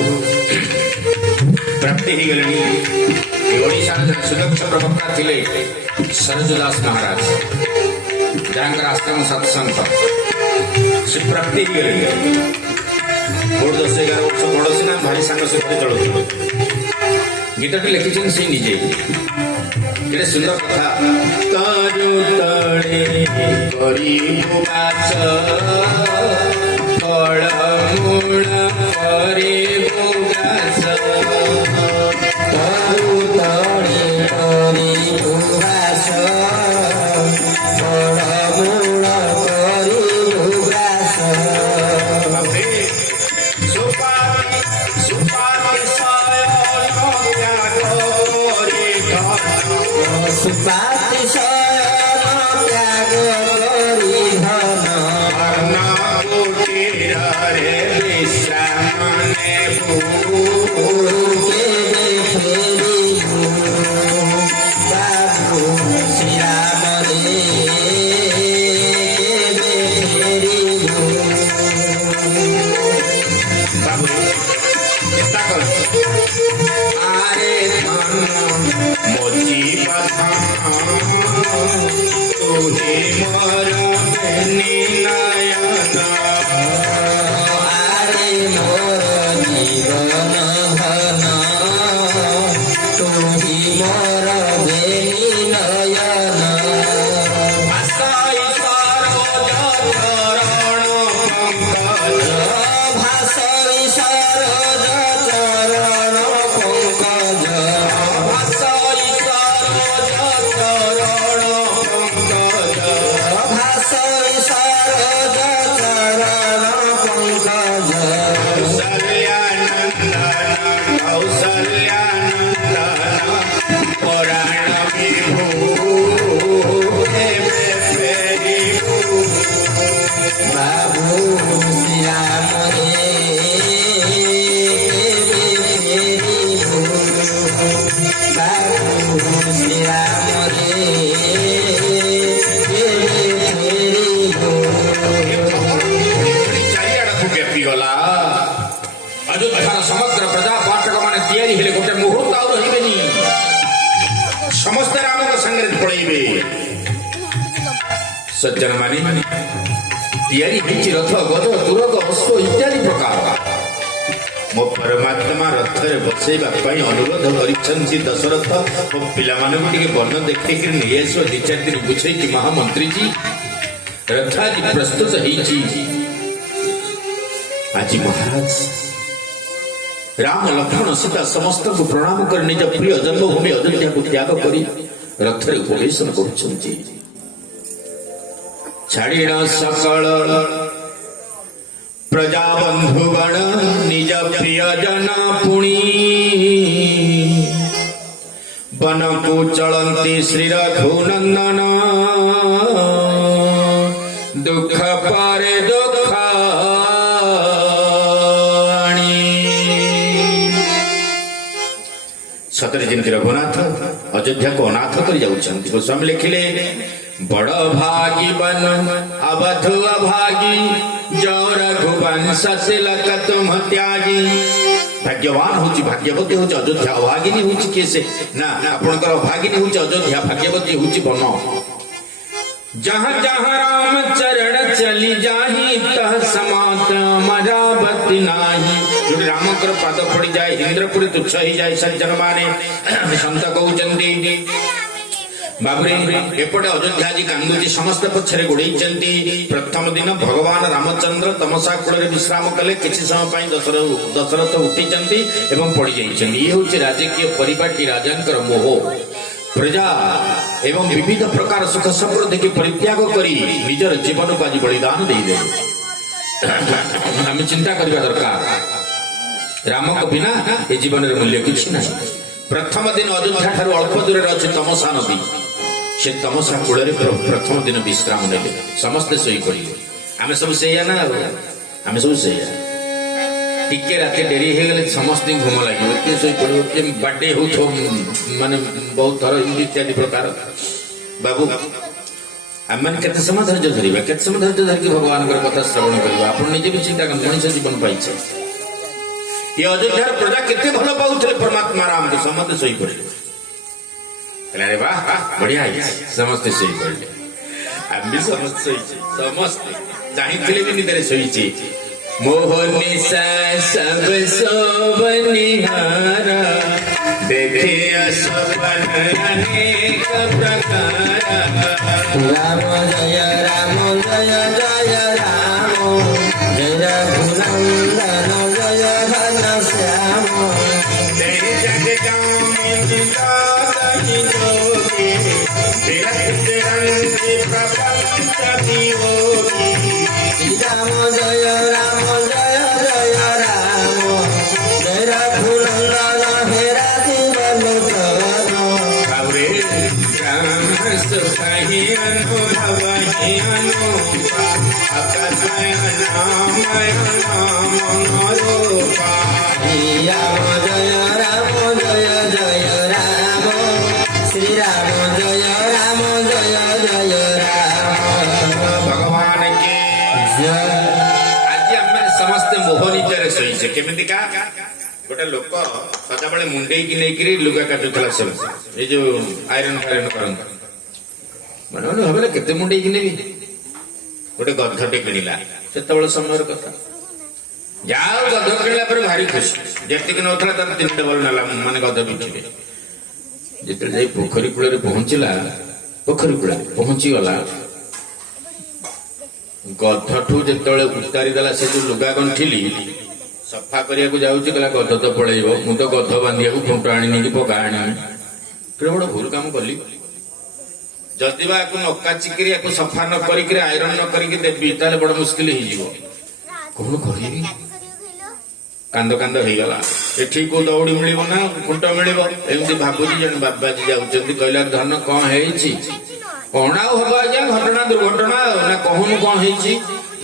प्राप्ति हो गले ओडार जन सुदक्ष प्रवक्ता थे सरजुदास महाराज जहाँ आश्रम सत्संग से प्राप्ति हो गले मोर 10-11 वर्ष बड़ सीना भारी सांग सहित चलु गीतटी लिखिं से निजे केते सुंदर कथा तारु तळे करिबु बास फळ मूळ करिबु गास तारु तळे करिबु बास फळ मूळ करिबु गास। अबे सुपाति सुपाति सायन त्याग करे सुपाति शयन त्याग करि धन अर्णा कुटीर रे विश्राम नेबु केबे फेरिबु। बाबू श्रीराम रे केबे फेरिबु। बाबू चिंता कर आरे धन मोची बधान तुहे मोर बेनी नयन आरे मोर जीवन धन तुहि मोर बेनी नयन। आसाई सरोज चरण पंकज भासई सरोज चरण पंकज आसाई सरोज चरण पंकज भासई सरोज चरण पंकज। कौसल्यानंदन पुराण विभू फेरिबू बाबू श्रीराम रे केबे फेरिबु। बाबू श्रीराम रे केबे फेरिबु। चारिआडकू व्यापीगला अयोध्यार समग्र प्रजा पाठक माने तैयारी हेले गोटे मुहूर्त आउ रहिबेनी समस्त रामक संगे पळैबे सज्जन माने तैयारी हिची रथ गद तुरग अश्व इत्यादि प्रकार मो परमात्मा रथरे बसैबा पई अनुरोध करिसंती दशरथ ओ पिलामानकु टिके बन्न देखैकि नियेसो 2-4 दिन बुझै कि महामंत्री जी रथाजी प्रस्तुत ହେଇଛି आज महाराज राम लक्ष्मण सीता समस्त को प्रणाम कर निज प्रिय जन्मभूमि अयोध्या को त्याग करी रथरे उपवेशन करुछंती छाड़िण सकल प्रजा बंधुगण निज प्रिय जना पुणी वन को चलंती श्री रघुनंदन दुख पारे सतरे जिनकी रघुनाथ अयोध्या को अनाथ कर जाउछंती गोस्वामी लिखिले बड़ भागी बन अवध अभागी जो रघुवंश तिलक तुम त्यागी भाग्यवान होची भाग्यवती होची अयोध्या अभागिनी होची केसे ना आपनकर अभागिनी होची अयोध्या भाग्यवती होची बन जहाँ जहाँ राम चरण चली जाही तह समात मरावती नाही जो रामकर पाद पड़ी जाए इंद्रपुरी तुच्छ ही जाए सज्जन माने संत कहउचंती बाबरे एपटे अयोध्या जी कांदुची समस्त पछरे गोड़ेइचंती प्रथम दिन भगवान रामचंद्र तमसा कूल विश्राम कले किछि समय पई दशरथ उठिचंती एवं पड़ी जाइचंती ये होची राजकीय परिपाटी राजांकर मोह प्रजा एवं विविध प्रकार सुख समृद्धि की परित्याग करी निजर जीवन को आज बलिदान दे दे आम चिंता करबा दरकार राम को बिना ए जीवन रे मूल्य किछि नाही प्रथम दिन अयोध्या ठारू अल्प दूर रे अछि तमसा नदी से तमसा कूल रे प्रथम दिन विश्राम नेले समस्त सोई पड़िले आमे सब सेया ना आमे सब सेया टिके रात डेरी हो गले समस्त घुम लगे किए शोई पड़ो बाटे हो माने बहुत थर इत्यादि प्रकार बाबू आम मैंने केते समय धैर्य धरवा केते समय धैर्य धरिकी भगवान कथा श्रवण करवा आप निजे भी चिंता कर मनुष्य जीवन पाइछे ये अयोध्यार प्रजा केते भल पाउथले परमात्मा राम को समस्त सोई पड़े अरे वाह बढ़िया है समस्त सोई पड़े हम भी समस्त सोई समस्त चाहिए भी निदरे सोई मोहनी सब सोबनिहारा देखे सपन अनेक प्रकार राम जय राम जय जय राम जय रघुनंदन जय घन श्याम जय जगदामिनी दानी जोगी विरक्त रंग प्रपंच वियोगी राम जय राम जय जय राम जय रघुनंदन हे राधिवलोचन बाबरे राम सुखहि अनुभवहि अनुपा अकस्मय नाम रूपा राम जय जय राम श्री राम जय जय राम भगवान के जय आज आम समस्ते मोहनीचारे शोचे केमिति का गोटे लोक सदाबले मुंडे की लेकिन लुगा काटुला सब ये जो आयरन फायरन करन मन मन भाबले केते मुंडे की नेबी गोटे गधटे किणिला सेतबेले समय कथा जाओ गध किणला पर भारी खुशी जेतिक नथला तर तीन डबल नाला माने गध बिकिले जेते जाई पोखरी कूଳରେ पहुंचला पोखरी कूଳରେ पहुंची गला गधठू जेतबेले उतारी देला से जो लुगा गंठिली सफा करिया को जाउची कला गध तो पळेइबो मु तो गध बांधिया को फुंट आनी कि पका आनी फिर बड़ भूल काम कली जदि बा को नकाचिकरी को सफा न करिकरे आयरन न करिके देबी ताले बड़ मुश्किल ही जीवो कोन करिबी कांद कांद हो गला एठी को दौड़ी मिलिबो ना फुंट मिलिबो एमती भाबुजी जन बाबाजी जाउचंती कहला धन कोन हेछि कोन आउ हबो आज्ञा घटना दुर्घटना ना कहून कोन हेछि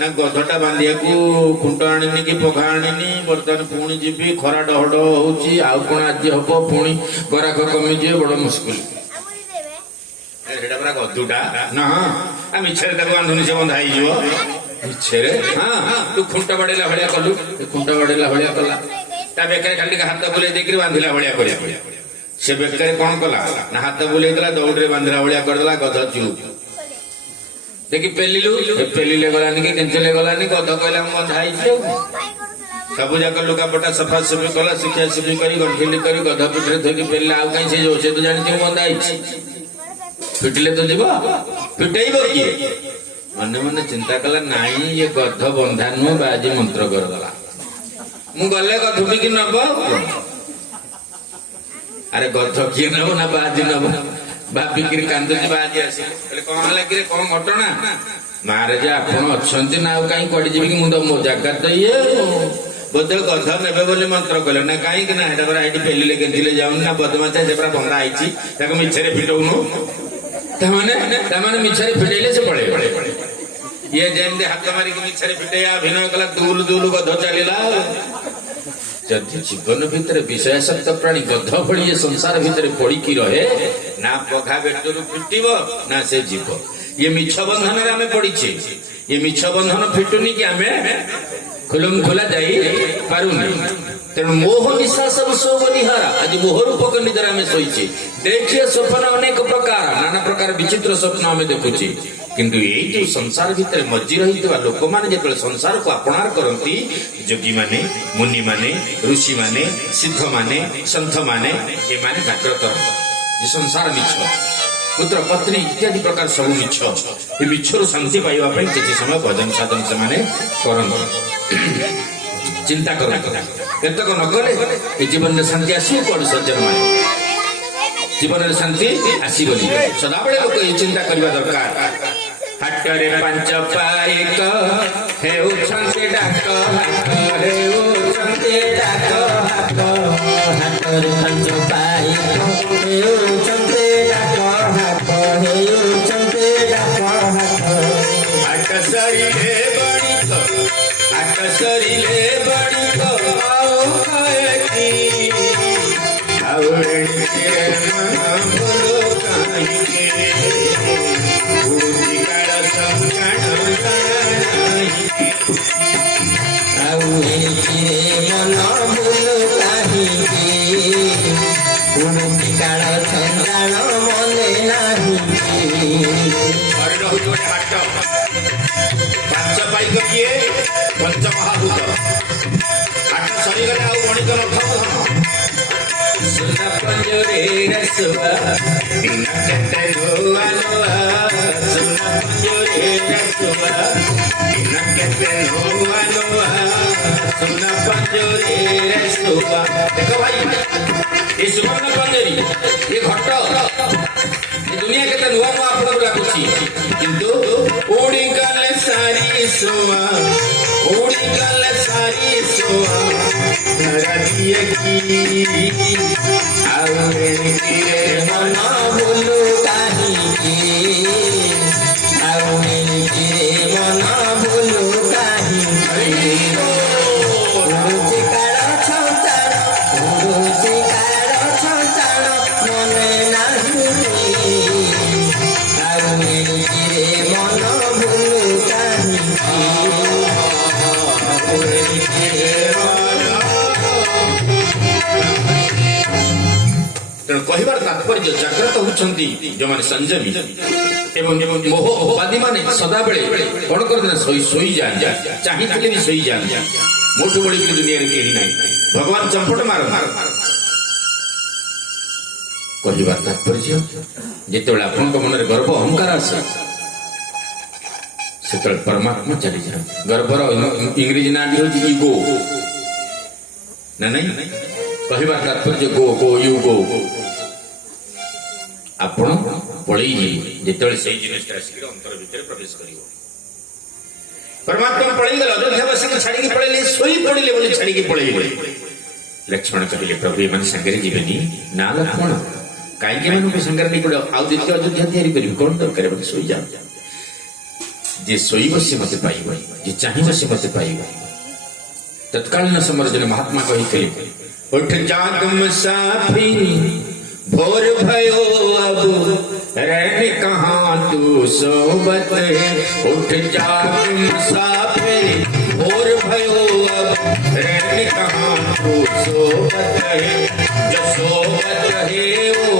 ना गधटा बांधिया को खुंट आनी कि पघा आनी बर्तमान पुणी जीवी खरा डहड होची आउ कोन आज हबो पुणी गराक कमी जे बड़ मुश्किल एटा पूरा गधुटा ना आ मिछरे ताको बांधुनी से बंधा ही जीवो मिछरे हां तू खुंट बडेला भलिया कलु खुंट बडेला भलिया कला ता बेकरे खाली हाथ बुले देकरी बांधिला भलिया करिया से बेकरे कोन कला ना हाथ बुले देला दौड़रे बांधिला भलिया कर देला गध चुप देखी पेलिलु पेलिले गलानी कि केंचले गलानी गध कहला हम बंधाई छौ सब जाक लुगा पटा सफा सफी कला शिक्षा शिक्षी करी गंठिली करी गध पिठरे धोकी पेलिला आउ काई से जो से तो जानि छ बंधाई छी पिटले तो जीव पिटेइबो कि मन मन चिंता कला नाही ये गध बंधा नु बाजी मंत्र कर दला मु गले गधुटी कि नब अरे गध कि नब ना बाजी नब बापी किरी कांदुची बाजी आसी कहले कोन हला कि कोन घटना महाराज आपण अछंती ना काई कडी जीवी कि मु तो मो जागा तो ये बोधे गध नेबे बोली मंत्र कहले ना काई कि ना हेटा पर आइडी पेलिले केंतिले जाउन ना बदमाचा जे पर बंधा आइची ताको मिछरे पिटौनु तमाने मिछरे फिटेले से पड़े ये जेंदे हाथ मारी के मिछरे फिटे अभिनय कला दूल दूल गध चलिला जदि जीवन भितर विषय सप्त प्राणी गध भली ये संसार भितर पड़ी की रहे ना पघा बेटरू फिटिबो ना से जीव ये मिछ बंधन रे हमें पड़ी छे ये मिछ बंधन फिटुनी कि हमें खुलम खुला जाई पारुनी तेणु मोह निशा सब सोबनिहारा आज मोह रूपक निद्रा में शोचे देखिए स्वप्न अनेक प्रकार नाना प्रकार विचित्र स्वप्न हमें देखुची किंतु यही जो संसार भितर मज्जी रही लोक मैंने जो संसार को अपनार करती योगी माने मुनि माने ऋषि माने सिद्ध माने संत माने ये माने जाग्रत ये संसार मिछ पुत्र पत्नी इत्यादि प्रकार सब मिछ ये मिछर शांति पाइबा पई किछि समय भजन साधन से माने करन चिंता कर केतक न कले ए जीवन में शांति आसी कोन सज्जन माने जीवन में शांति आसीबनी सदाबळे लोक ए चिंता करबा दरकार हाटरे पंच पाइक हेउ छंते डाक हेउ छंते डाक हाटरे पंच पाइक हेउ छंते डाक हेउ छंते डाक आट सरिले बणिक तेरे मन बोलो काहे उड़ती काल संकट ଆଉ ଏଣିକିରେ ମନ ଭୁଲ କାହିଁକି ଉଡ଼ୁଛି କାଳ ସନ୍ତାନ ମନେ ନାହିଁକି ଘରେ ରହୁଛି ଗୋଟେ ହାଟ ପାଞ୍ଚ ପାଇକ କିଏ ପଞ୍ଚମହାଭୂତ ହାଟ ସରିଗଲେ ଆଉ ଗଣିତ ନଥାଉ ସୁନା ପଞ୍ଜରେ ରସୁଆ ଦିନ କେତେ ନୂଆ ନୂଆ ସୁନା ପଞ୍ଜରେ ରସୁଆ ଦିନ କେତେ ନୂଆ ନୂଆ ସୁନା ପଞ୍ଜରେ ରସୁଆ ଦେଖ ଭାଇ ଏ ସୁବର୍ଣ୍ଣ ପଞ୍ଜରୀ ଏ ଘଟ ଏ ଦୁନିଆ କେତେ ନୂଆ ନୂଆ ଆପଣଙ୍କୁ ଲାଗୁଛି କିନ୍ତୁ ଉଡ଼ି ଗଲେ ସାରି ସୁଆ ଉଡ଼ି ଗଲେ ସାରି ସୁଆ ଧରାଟିଏ କି ଆଉ ଏଣିକିରେ ମନ ଭୁଲ କାହିଁକି ଆଉ ଏଣିକିରେ ମନ ଭୁଲ କାହିଁକି ଉଡ଼ୁଛି କାଳ ଛଞ୍ଚାଣ ଉଡ଼ୁଛି କାଳ ଛଞ୍ଚାଣ ମନେ ନାହିଁକି ଆଉ ଏଣିକିରେ ମନ ଭୁଲ କାହିଁକି ଆଉ ଏଣିକିରେ ତେଣୁ କହିବାର ତାତ୍ପର୍ଯ୍ୟ ଜାଗ୍ରତ ହେଉଛନ୍ତି ଯେଉଁମାନେ ସଂଯମୀ ଏବଂ ମୋହ ଉପାଧିମାନେ ସଦାବେଳେ କଣ କରନ୍ତି ନା ଶୋଇଯାଆନ୍ତି ଚାହିଁଥିଲେ ବି ଶୋଇଯାଆନ୍ତି ମୋଠୁ ବଳିକି ଦୁନିଆରେ କେହି ନାହିଁ ଭଗବାନ ଚମ୍ପଟ ମାର କହିବାର ତାତ୍ପର୍ଯ୍ୟ ଯେତେବେଳେ ଆପଣଙ୍କ ମନରେ ଗର୍ବ ଅହଙ୍କାର ଆସେ ସେତେବେଳେ ପରମାତ୍ମା ଚାଲିଯାଆନ୍ତି ଗର୍ବର ଇଂରେଜୀ ନାଁଟି ହେଉଛି ଇଗୋ ନା ନାଇଁ କହିବାର ତାତ୍ପର୍ଯ୍ୟ ଗୋ ଗୋ ୟୁ ଗୋ ଆପଣ ପଳେଇଯିବେ ଯେତେବେଳେ ସେଇ ଜିନିଷଟା ଆସିକି ଅନ୍ତର ଭିତରେ ପ୍ରବେଶ କରିବ ପରମାତ୍ମା ପଳେଇଗଲେ ଅଯୋଧ୍ୟାବାସୀଙ୍କୁ ଛାଡ଼ିକି ପଳେଇଲେ ଶୋଇ ପଡ଼ିଲେ ବୋଲି ଛାଡ଼ିକି ପଳେଇଲେ ଲକ୍ଷ୍ମଣ କହିଲେ ପ୍ରଭୁ ଏମାନେ ସାଙ୍ଗରେ ଯିବେନି ନା ଲକ୍ଷ୍ମଣ କାହିଁକି ଏମାନଙ୍କୁ ସାଙ୍ଗରେ ନେଇ ପଡ଼ିବ ଆଉ ଦ୍ୱିତୀୟ ଅଯୋଧ୍ୟା ତିଆରି କରିବି କଣ ଦରକାର ଏମାନେ ଶୋଇଯାଅ ଯିଏ ଶୋଇବ ସେ ମତେ ପାଇବ ଯିଏ ଚାହିଁବ ସେ ମତେ ପାଇବ तत्कालीन समर जन महात्मा कही उठ जाग मुसाफिर भोर भयो अब रहने कहाँ तू सोबत है उठ जाग मुसाफिर भोर भयो अब रहने कहाँ तू सोबत है जो सोबत है वो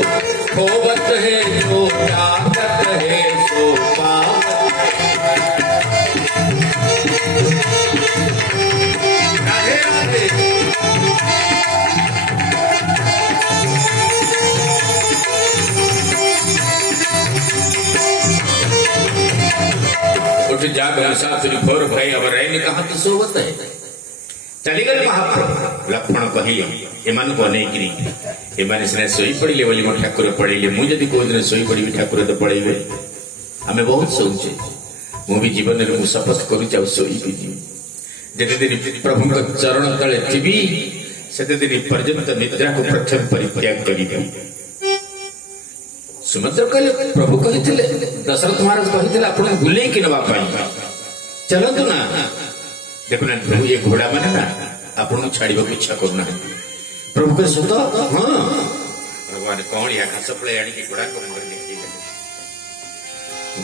खोबत है जो ताकत है सो पावत उठ जाग मुसाफिर भोर भय अब रहने कहाँ तो सोबत है चलीगले महाप्रभु लक्ष्मण कहले एମାନଙ୍କୁ ଅନେଇକିରି ଏମାନେ ସିନା ଶୋଇ ପଡ଼ିଲେ ବୋଲି ମୋ ଠାକୁର ପଳେଇଲେ ମୁଁ ଯଦି କୋଉ ଦିନ ଶୋଇ ପଡ଼ିବି ଠାକୁର ତ ପଳେଇବେ ଆମେ ବହୁତ ଶୋଉଛେ ମୁଁ ବି ଜୀବନରେ ମୁଁ ଶପଥ କରୁଛି ଆଉ ଶୋଇବି ଯିବି ଯେତେ ଦିନ ପ୍ରଭୁଙ୍କ ଚରଣ ତଳେ ଥିବି ସେତେ ଦିନ ପର୍ଯ୍ୟନ୍ତ ନିଦ୍ରାକୁ ପ୍ରଥମେ ପରିତ୍ୟାଗ କରିବି ସୁଭଦ୍ରା କହିଲେ ପ୍ରଭୁ କହିଥିଲେ ଦଶରଥ ମହାରାଜ କହିଥିଲେ ଆପଣଙ୍କୁ ବୁଲେଇକି ନେବା ପାଇଁ ଚାଲନ୍ତୁ ନା ଦେଖୁନାହାନ୍ତି ପ୍ରଭୁ ଏ ଘୋଡ଼ା ମାନେ ନା ଆପଣଙ୍କୁ ଛାଡ଼ିବାକୁ ଇଚ୍ଛା କରୁନାହାନ୍ତି ପ୍ରଭୁ କହିଲେ ସତ ହଁ ଭଗବାନ କଣ ୟା ଘାସ ପଳେଇ ଆଣିକି ଘୋଡ଼ାଙ୍କ ମୁହଁରେ ଦେଖେଇଦେଲେ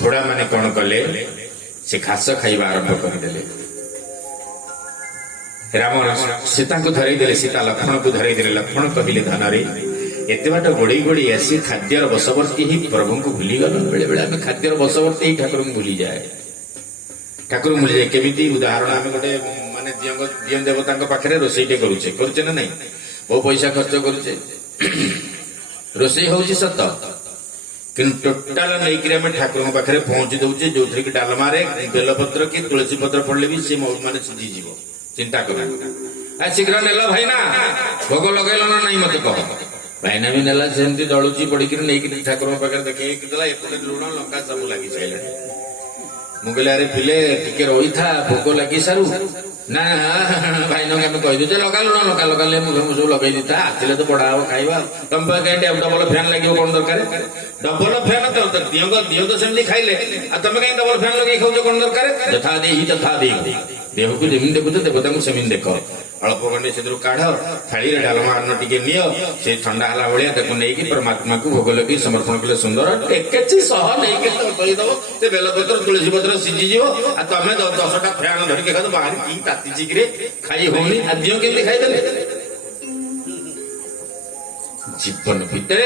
ଘୋଡ଼ା ମାନେ କଣ କଲେ ସେ ଘାସ ଖାଇବା ଆରମ୍ଭ କରିଦେଲେ ରାମ ସୀତାଙ୍କୁ ଧରେଇ ଦେଲେ ସୀତା ଲକ୍ଷ୍ମଣଙ୍କୁ ଧରେଇ ଦେଲେ ଲକ୍ଷ୍ମଣ କହିଲେ ଧନରେ ଏତେ ବାଟ ଗୋଡ଼େଇ ଗୋଡ଼େଇ ଆସି ଖାଦ୍ୟର ବଶବର୍ତ୍ତୀ ହିଁ ପ୍ରଭୁଙ୍କୁ ଭୁଲିଗଲୁ ବେଳେବେଳେ ଆମେ ଖାଦ୍ୟର ବଶବର୍ତ୍ତୀ ହିଁ ଠାକୁରଙ୍କୁ ଭୁଲିଯାଏ ଠାକୁରଙ୍କୁ ଭୁଲିଯାଏ କେମିତି ଉଦାହରଣ ଆମେ ଗୋଟେ ମାନେ ଦିଅଁ ଦେବତାଙ୍କ ପାଖରେ ରୋଷେଇଟେ କରୁଛେ ନା ନାଇଁ ବହୁ ପଇସା ଖର୍ଚ୍ଚ କରୁଛେ ରୋଷେଇ ହଉଛି ସତ କିନ୍ତୁ ଟୋଟାଲ ନେଇକିରି ଆମେ ଠାକୁରଙ୍କ ପାଖରେ ପହଞ୍ଚି ଦଉଛେ ଯୋଉଥିରେ କି ଡାଲମାରେ ବେଲପତ୍ର କି ତୁଳସୀ ପତ୍ର ପଡ଼ିଲେ ବି ସେ ମାନେ ସିଝିଯିବ ଚିନ୍ତା କର ଶୀଘ୍ର ନେଲ ଭାଇନା ଭୋଗ ଲଗେଇଲ ନା ନାଇଁ ମତେ କହ ଭାଇନା ବି ନେଲା ସେମିତି ଦଳୁଛି ପଡ଼ିକିରି ନେଇକିରି ଠାକୁରଙ୍କ ପାଖରେ ଦେଖେଇକି ଦେଲା ଏପଟେ ଲୁଣ ଲଙ୍କା ସବୁ ଲାଗି ସାରିଲାଣି ମୁଁ କହିଲି ଆରେ ପିଲେ ଟିକେ ରହିଥା ଭୋଗ ଲାଗି ସାରୁ ନା ଭାଇନାଙ୍କୁ ଆମେ କହିଦେଉଛେ ଲଗା ଲୁଣ ଲଙ୍କା ଲଗାଲେ ମୁଁ ସବୁ ଲଗେଇ ଦେଇଥା ଆସିଲେ ତ ବଢା ହବ ଖାଇବା ତମ ପାଖେ ଡବଲ ଫ୍ୟାନ୍ ଲାଗିବ କଣ ଦରକାର ଡବଲ ଫ୍ୟାନ୍ ଦିଅ ତ ସେମିତି ଖାଇଲେ ଆଉ ତମେ କାହିଁ ଡବଲ ଫ୍ୟାନ୍ ଲଗେଇ ଖାଉଛ କଣ ଦରକାର ଯଥା ଦେଇ ତଥା ଦେଇ ଦେହକୁ ଯେମିତି ଦେଖୁଛ ଦେବତାଙ୍କୁ ସେମିତି ଦେଖ अल्प खंडे से काढ़ थाली डालमा अन्न टिके नियो से ठंडा हला भाया नहीं परमात्मा को भोग लगे समर्पण कले सुंदर टेकेची सह नहीं कहीदेव से बेलपत्र तुलसी पत्र सीझीज तमें 10टा फैन धरिक खाद बाहर की ताती चिक्रे खाई होनी आद्य केमती खाईदे जीवन भितर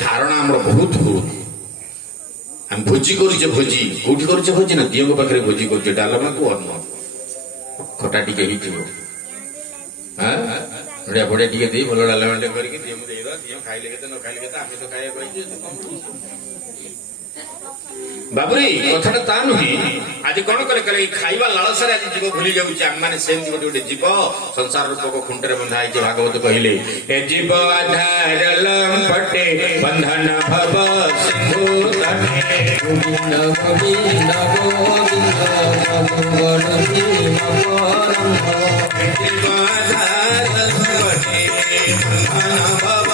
धारणा आम बहुत भूल आम भोजी करुचे भोजी कौटी करुचे भोजी ना दियों पाखे भोजी करुचे डालमा को अन्न खटा टिके बढ़िया बढ़िया टिके दी भल डालमा करके दियों खाइले न खाइले आम तो खाया बाबुरी कथा ता नुहे आज कौन कले कले खाइबा लालसारे आज जीव भूली जाऊँ आम मैंने सेमती गोटे गोटे जीव संसार रूप को खुंटे बंधा है भागवत कहले ए जीव आधार लंपटे बंधन भव सिंधु तटे गोविंद गोविंद गोविंद जीव आधार लंपटे बंधन भव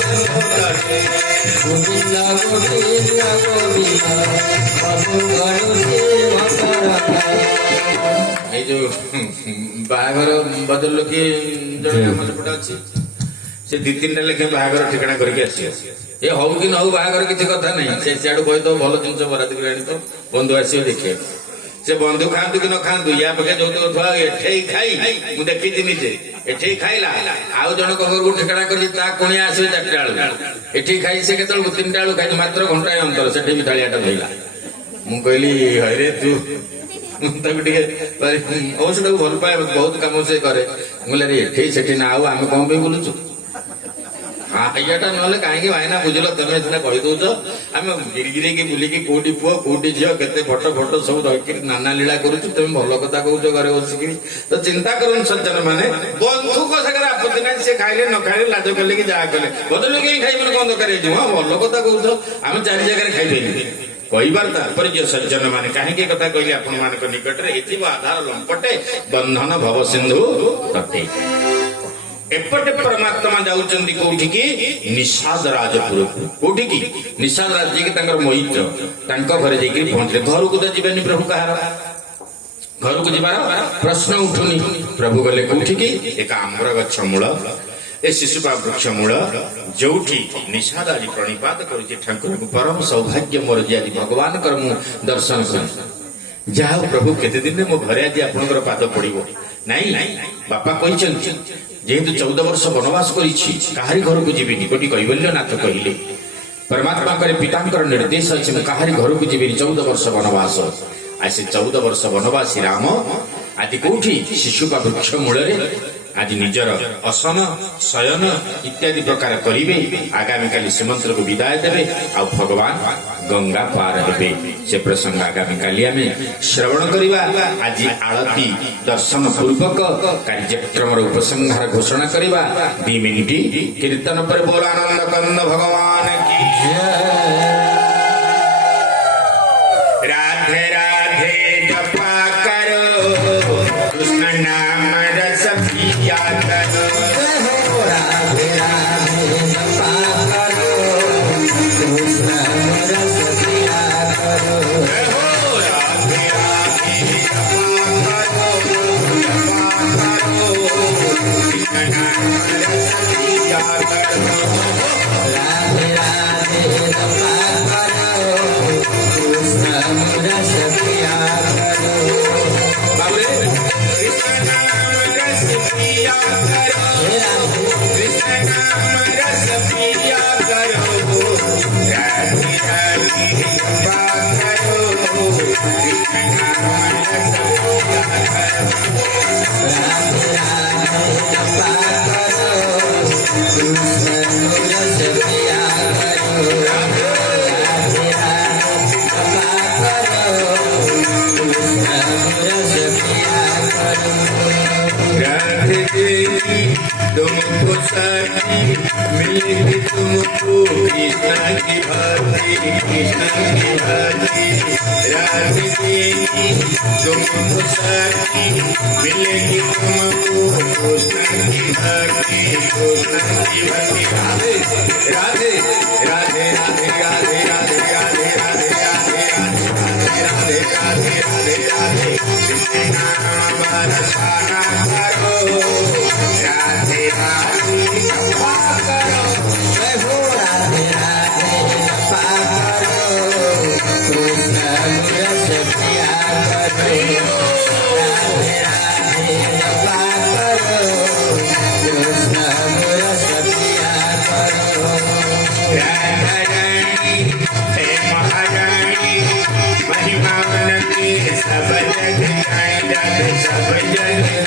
सिंधु तटे गोविंद गोविंद गोविंद ये जो बाहागर बदल कि सेपटे अच्छी से 2-3टा लेखे बाहागर ठिकाना करके आसी ये हऊ कि न हऊ बाहागर किसी कथा नहीं से सियाड़ू कही तो भल जिन बराद कर तो बंधु आसवे देखिए से बंधु खातु कि न खातु या पके जो एठे खाई मुझे देखी निजे एठे खाइला आउ जन घर को ठिकाना कर कुणिया आसवे 4टा बेलू एठी खाई से केत 3टा बेलू खाई मात्र घंटाए अंतर से भी थालियाटा धोला मु कहली हरे तू औषध भल पाए बहुत कम से करे बोले एठे से ना आउ आम कौन पे बुलुचु आइयाटा ना कहीं भाईना बुझल तुम सीना कहीदौच आम गिरी की बुलिकी कौटी पुओ कौटी झील केते फटो फटो सब रही नाना लीला करुच तुम भल कथा कौच घरे बसिक तो चिंता कर सज्जन मैंने बंधु को सागर आपत्ति ना सी खाइले न खाइले लाज कले कि जहाँ कले बदल कहीं खाइबे कौन दरकार हाँ भल कथा कौच आम 4 जगह खाइदेली कहबार तात्पर्य सज्जन मैंने कहीं कथा कहली आपण निकट में आधार लंपटे बंधन भव सिंधु तटे एपटे परमात्मा जाऊँगी कौटी की निषाद राजपुर कौटी की निषाद राज जी मोहित घरे जाकर पहुंचले घर को तो जीवन प्रभु कहार घर को जीवार प्रश्न उठुनी प्रभु गले कौटी की एक आम्र गछ मूल ए शिशुपा वृक्ष मूल जो निषाद आज प्रणिपात करुचे ठाकुर को परम सौभाग्य मोर जी आज भगवान कर मु दर्शन कर जहा प्रभु केते दिन मो घरे आज आपनकर पाद पड़िबो नहीं बापा कहिसंती जेहेतु 14 वर्ष वनवास करिछि काहारी घर को जीविनी कोटी कैवल्यनाथ कहले परमात्मा करे पितांकर निर्देश अछि मु काहारी घर को जीविनी 14 वर्ष वनवास आज 14 वर्ष वनवासी राम आदि कोठी शिशुपा वृक्ष मूल आज निजर असन शयन इत्यादि प्रकार करिवे आगामी काली श्रीमंत्र को विदाय देवे आ भगवान गंगा पार हेबे से प्रसंग आगामी काली आमे श्रवण करिवा आज आरती दर्शन पूर्वक कार्यक्रम उपसंहार घोषणा करिवा 2 मिनिट कीर्तन पर बोल आनंद कंद भगवान की राधे राधे जपा करो कृष्ण नाम रस पिया करो राधे राधे जपा करो कृष्ण रस पिया करो राधे राधे जपा करो कृष्ण नाम रस पिया करो राधे राधे जपा करो कृष्ण रस पिया करो कृष्ण नाम रस पिया करो कृष्ण नाम रस पिया करो राधे राधे जपा करो कृष्ण नाम रस पिया करो राधे राधे जपा करो कृष्ण रस पिया करो राधे राधे जपा करो कृष्ण रस पिया करो राधे देवी तुमको साथी मिलेगी तुमको कृष्ण की भांति राधे देवी तुमको साथी मिलेगी तुमको कृष्ण की भांति राधे राधे राधे राधे राधे राधे राधे राधे राधे राधे राधे राधे राधे कृष्ण नाम बरसाना करो राधारानी हे महारानी महिमा उनकी सब जग जाने राधे सब जग जाने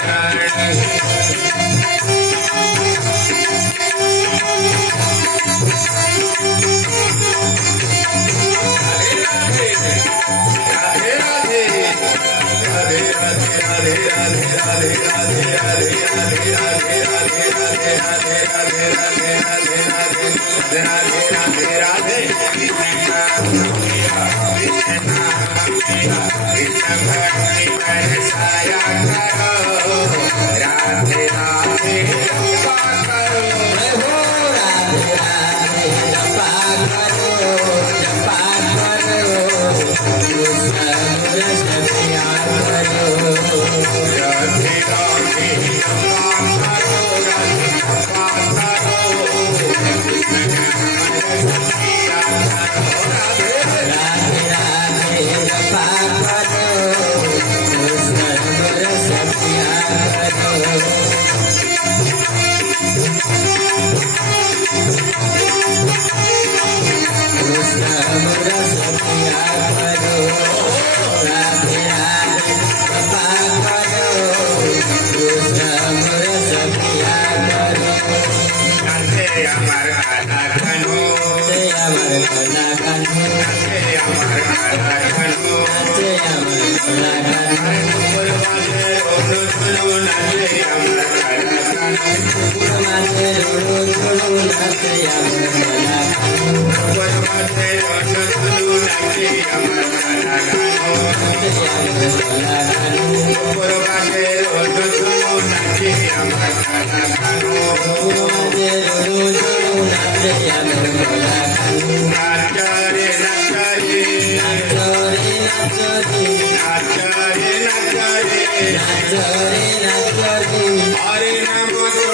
Hare